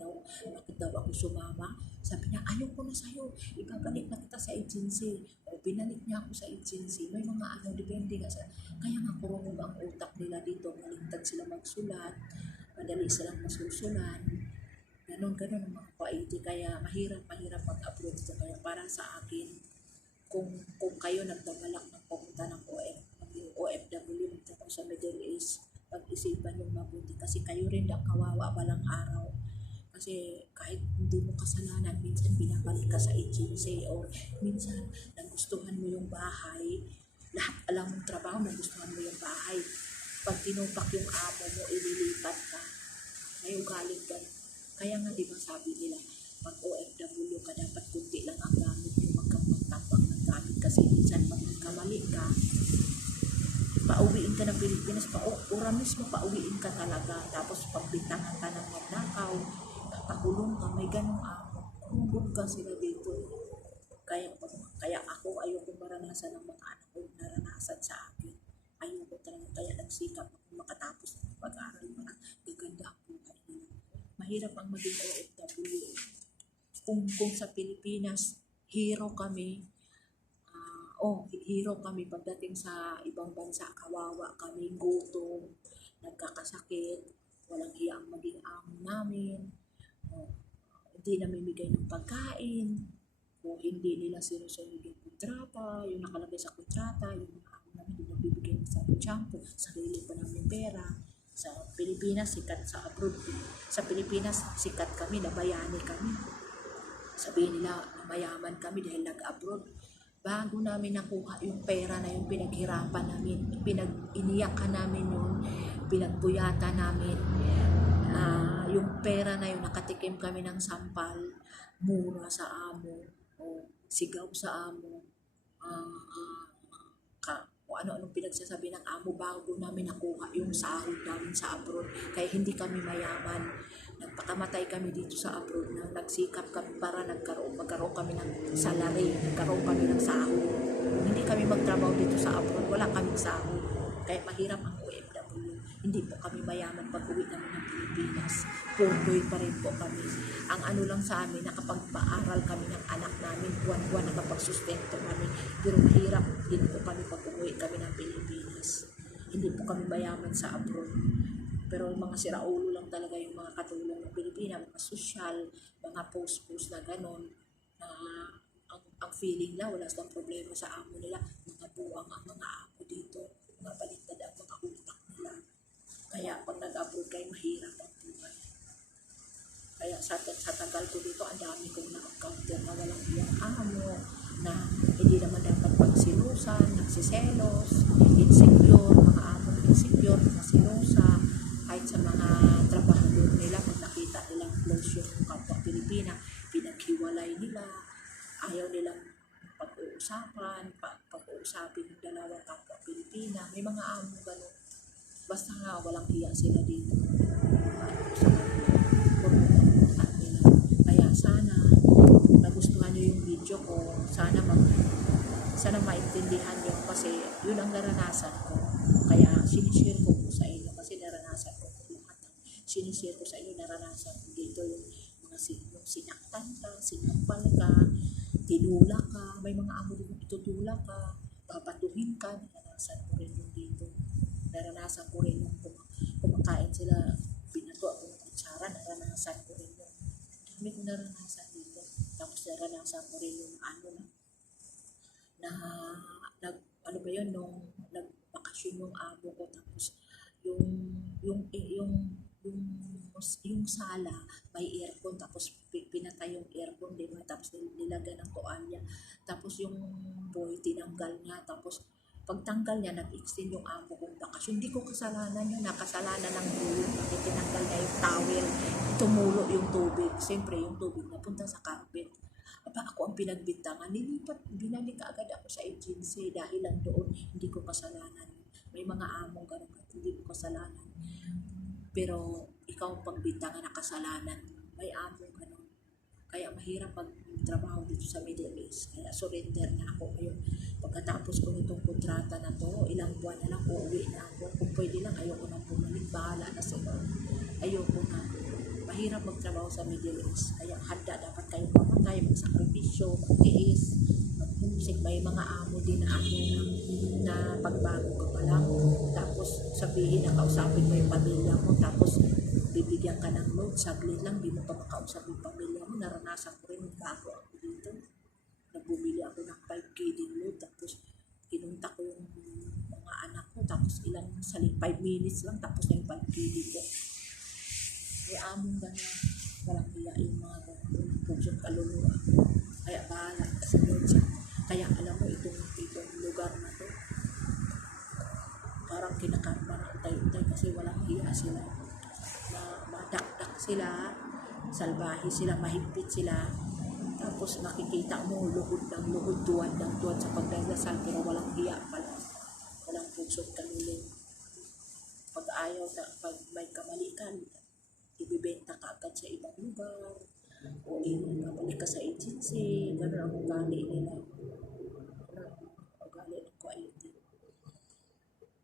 daw ako sumama. Sabi niya, ayaw ko na sa'yo, ibabalik na kita sa agency. O binalik niya ako sa agency. May mga depende nga sa, kaya nga kurungog ang utak nila dito, malintad sila magsulat, madali silang masusulan, ganon ang mga paiti. Kaya mahirap mag-upload dito. Kaya para sa akin, kung kayo nagbabalak ng pumunta ng OFW sa Middle East, pag-isipan yung mabuti, kasi kayo rin ang kawawa balang araw. Kasi kahit hindi mo kasalanan, minsan binabalik ka sa agency, or minsan nagustuhan mo yung bahay, lahat alam mong trabaho, nagustuhan mo yung bahay. Pag tinupak yung amo mo, ililipat ka. May ugalit ka. Kaya nga diba sabi nila, pag OFW ka, dapat kunti lang ang gamit mo, magkapagtapak ng gamit, kasi minsan pag nagkamali ka, pauwiin ka ng Pilipinas, mismo pauwiin ka talaga. Tapos pagbintangan ka ng magnakaw, pakulong ka, may ganong amo. Kurungog ka sila dito. Kaya ako, ayoko maranasan ng mga anak ko, naranasan sa akin. Ayoko talaga, kaya nagsikap ako makatapos ng pag-aaral, para gaganda ang buhay nila. Mahirap ang maging OFW. Kung sa Pilipinas, hero kami pagdating sa ibang bansa, kawawa kami, gutom, nagkakasakit, walang hiyang maging amo namin, hindi namimigay ng pagkain, o hindi nila sinusunod yung kontrata, yung nakalagay sa kontrata, yung mga amo namin hindi nagbibigay ng shampoo, sarili pa namin pera. Sa Pilipinas, sikat sa abroad. Sa Pilipinas, sikat kami, nabayani kami. Sabihin nila, mayaman kami dahil nag-abroad. Bago namin nakuha yung pera na yung pinaghirapan namin, iniyakan namin yun, pinagbuyatan namin, yung pera na yun, nakatikim kami ng sampal, mura sa amo, o sigaw sa amo, o ano-anong pinagsasabi ng amo bago namin nakuha yung sahod namin sa abroad. Kaya hindi kami mayaman. Nagpakamatay kami dito sa abroad, na nagsikap kami para magkaroon kami ng salary, nagkaroon kami ng sahod. Hindi kami magtrabaho dito sa abroad, wala kaming sahod. Kaya mahirap ang OFW. Hindi po kami mayaman pag uwi namin ng Pilipinas. Purdoy pa rin po kami. Ang lang sa amin, nakapagpaaral kami ng anak namin, buwan-buwan nakapagsustento kami. Pero mahirap din po kami pag uwi kami ng Pilipinas. Hindi po kami mayaman sa abroad. Pero yung mga siraulo lang talaga yung mga katulong ng Pilipinas, mga social, mga post na gano'n, na ang feeling na wala silang problema sa amo nila, mga buwang ang mga amo dito, mga baliktad ang mga utak nila. Kaya pag nag-abroad kayo, mahirap ang buhay. Kaya sa tagal ko dito, ang dami kong na-encounter na walang iyang amo, na hindi naman dapat pagsilusan, nagsiselos, insecure, mga amo insecure, nasilusa, kahit sa mga trabahador nila, pag nakita nilang close yung kapwa Pilipina, pinaghiwalay nila, ayaw nilang pag-uusapin ng dalawang kapwa Pilipina. May mga amo gano'n. Basta nga walang hiya sila dito. sa kanila. Kaya sana nagustuhan nyo yung video ko, sana maintindihan nyo kasi yun ang naranasan ko. Kaya sinishare ko po sa inyo kasi naranasan ko lahat ng sinishare ko sa inyo, naranasan ko dito yung yung sinaktan ka, sinampal ka, tinula ka, may mga amo din itutula ka, papatuhin ka, naranasan ko rin yung dito. Naranasan ko rin yung kumakain sila, binato ako ng kutsara, naranasan ko rin yung dami ko naranasan dito. Tapos naranasan ko rin yung na ano ba yun, nung nagbakasyon yung amo ko, tapos yung sala may aircon, tapos pinatay yung aircon, di ba? Tapos nilagyan ng toalya, tapos yung boy tinanggal niya, tapos pagtanggal niya nag-extend yung amo kong bakasyon. Hindi ko kasalanan yun, nakasalanan ng dulo, bakit tinanggal niya yung towel, tumulo yung tubig, siyempre yung tubig napunta sa carpet. Aba, ako ang pinagbintangan, binalik agad ako sa agency dahil lang doon, hindi ko kasalanan. May mga among ganun, hindi ko kasalanan. Pero ikaw ang pagbintangan na kasalanan, may among ganun. Kaya mahirap pag-trabaho dito sa Middle East. Kaya surrender na ako ngayon. Pagkatapos ko nitong kontrata na to, ilang buwan na lang, uuwi na ako. Kung pwede lang, ayoko na bumalik. Bahala na sila. Ayoko na. Mahirap magtrabaho sa Middle East. Kaya handa dapat kayo mamatay, magsakripisyo, magtiis, magmusik. May mga amo din na na pagbago ka pa lang. Tapos sabihin na kausapin mo yung pamilya mo. Tapos bibigyan ka ng load. Saglit lang, di mo pa makausap yung pamilya mo. Naranasan ko rin yung bago ako dito. Nagbumili ako ng 5K din load. Tapos kinunta ko yung mga anak ko. Tapos ilang saling 5 minutes lang. Tapos na yung 5K dito. May among ganyan, walang hiyain mga ganyan, pugsong kaluluwa. Kaya bahala kasi yun siya. Kaya alam mo, itong lugar na to, parang kinakarma na utay-utay kasi walang hiya sila. Madakdak sila, salbahe sila, mahigpit sila. Tapos makikita mo, luhod ng luhod, tuwad ng tuwad sa pagdadasal, pero walang hiya pala. Walang pugsong kaluluwa. Pag ayaw, pag may kamali ka, ibibenta ka agad sa ibang lugar o ibabalik ka sa agency. Gano'n ang ugali nila. Ugali ng quality.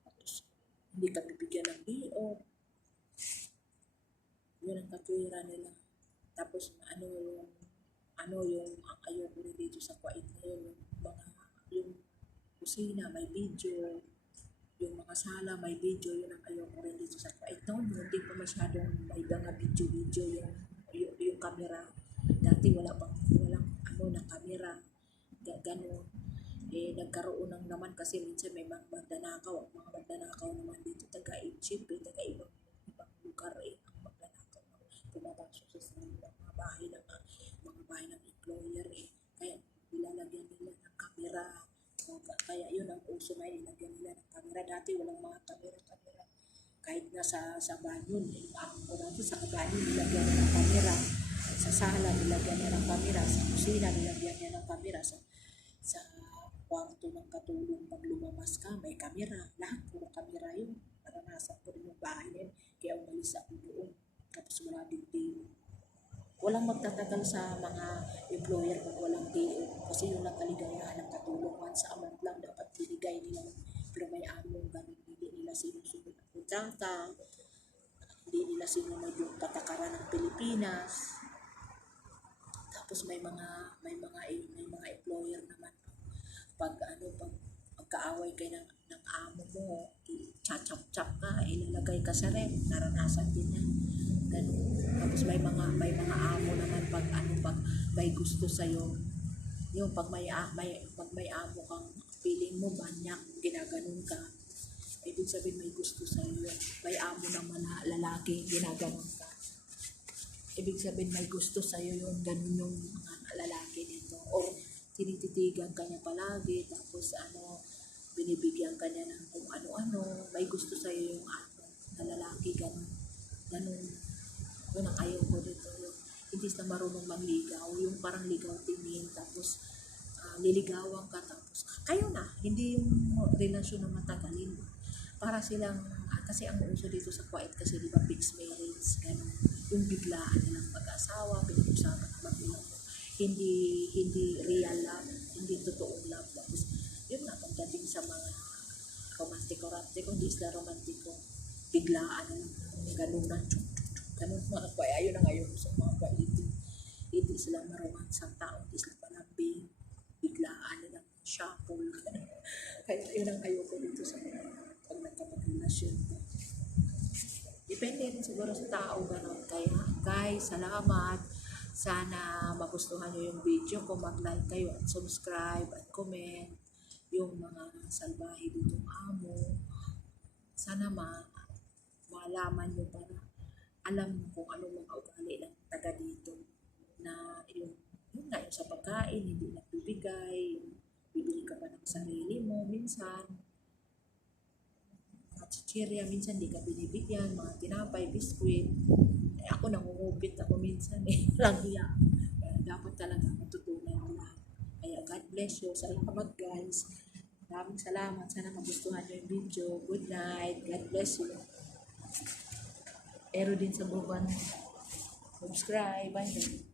Tapos hindi ka bibigyan ng BO. Yun ang katwira nila. Tapos ano yung ang ayaw ko rin dito sa Kuwait na yun, yung kusina may video, yung mga sala may video, yun ang ayaw ko rin dito sa Kuwait. Noon, hindi pa masyadong may mga video yung camera. Dati walang na camera. Gano'n. Nagkaroon ng naman kasi minsan may mga magdanakaw naman dito, taga-Egypt, taga-ibang lugar ang magdanakaw. Pumapasok sa mga bahay ng employer Kaya nilalagyan nila ng camera. Kaya yun ang uso na nilagyan nila ng camera. Dati walang mga camera. Kahit na sa banyo, ko dati sa banyo nilagyan niya ng camera. Sa sala nilagyan niya ng camera. Sa kusina nilagyan niya ng camera. Sa kwarto ng katulong pag lumabas ka, may camera. Lahat puro camera yun. Naranasan ko rin yung bahay yun. Kaya umalis ako doon. Tapos wala din DO. Walang magtatagal sa mga employer pag walang DO. Kasi yung nakaligayahan ng katulong once a month lang dapat binigay nila. Pero may among ganun, hindi nila sinusunod ang kontrata, hindi nila sinunod yung patakaran ng Pilipinas. Tapos may mga employer naman pag pagkaaway kayo ng amo mo, chachap-chap ka, ilalagay ka sa rep. Naranasan din yan. Ganun. Tapos may mga amo naman pag may gusto sa iyo, yung pag may amo kang feeling mo banyak, ginaganon ka, ibig sabihin may gusto sa iyo. May amo naman na lalaki, ginaganon ka, ibig sabihin may gusto sa iyo yun. Ganun yung mga lalaki dito, or tinititigan ka niya palagi, tapos binibigyan ka niya ng kung ano-ano, may gusto sa iyo yung na lalaki, ganun. Yun ang ayaw ko dito, yung hindi na marunong manligaw, yung parang ligaw tingin, tapos liligawan ka, tapos kayo na, hindi yung relasyon na matagalin. para silang, kasi ang uso dito sa Kuwait kasi di ba fixed marriage, ganun. Yung biglaan nilang pag-asawa, pinag-usapan ng magulang mo. Hindi real love, hindi totoong love. Tapos, yun nga, pagdating sa mga romantiko, hindi sila romantiko, biglaan na lang, ganun na, ganun mga Kuwait. Ayun na ngayon sa mga Kuwait, hindi sila maromansang tao, hindi sila palambing, biglaan na lang, shuffle. Kaya yun ang ayoko dito sa mga pag nagkapag-relasyon ko. Depende rin siguro sa tao, gano'n. Kaya guys, salamat. Sana magustuhan nyo yung video ko. Mag-like kayo at subscribe at comment. Yung mga salbahe ditong amo. Sana malaman nyo para alam mo kung ano mga ugali ng taga dito. Na yun nga, yung sa pagkain, hindi nagbibigay. Bibili ka pa ng sarili mo minsan. Mga chichirya, minsan di ka binibigyan, mga tinapay, biskwit. Eh, ako nangungupit ako minsan eh. Lang hiya. Kaya dapat talaga matutunan mo lahat. Kaya God bless you. Salamat guys. Maraming salamat. Sana magustuhan nyo yung video. Good night. God bless you. Ero din sa buwan. Subscribe. Bye.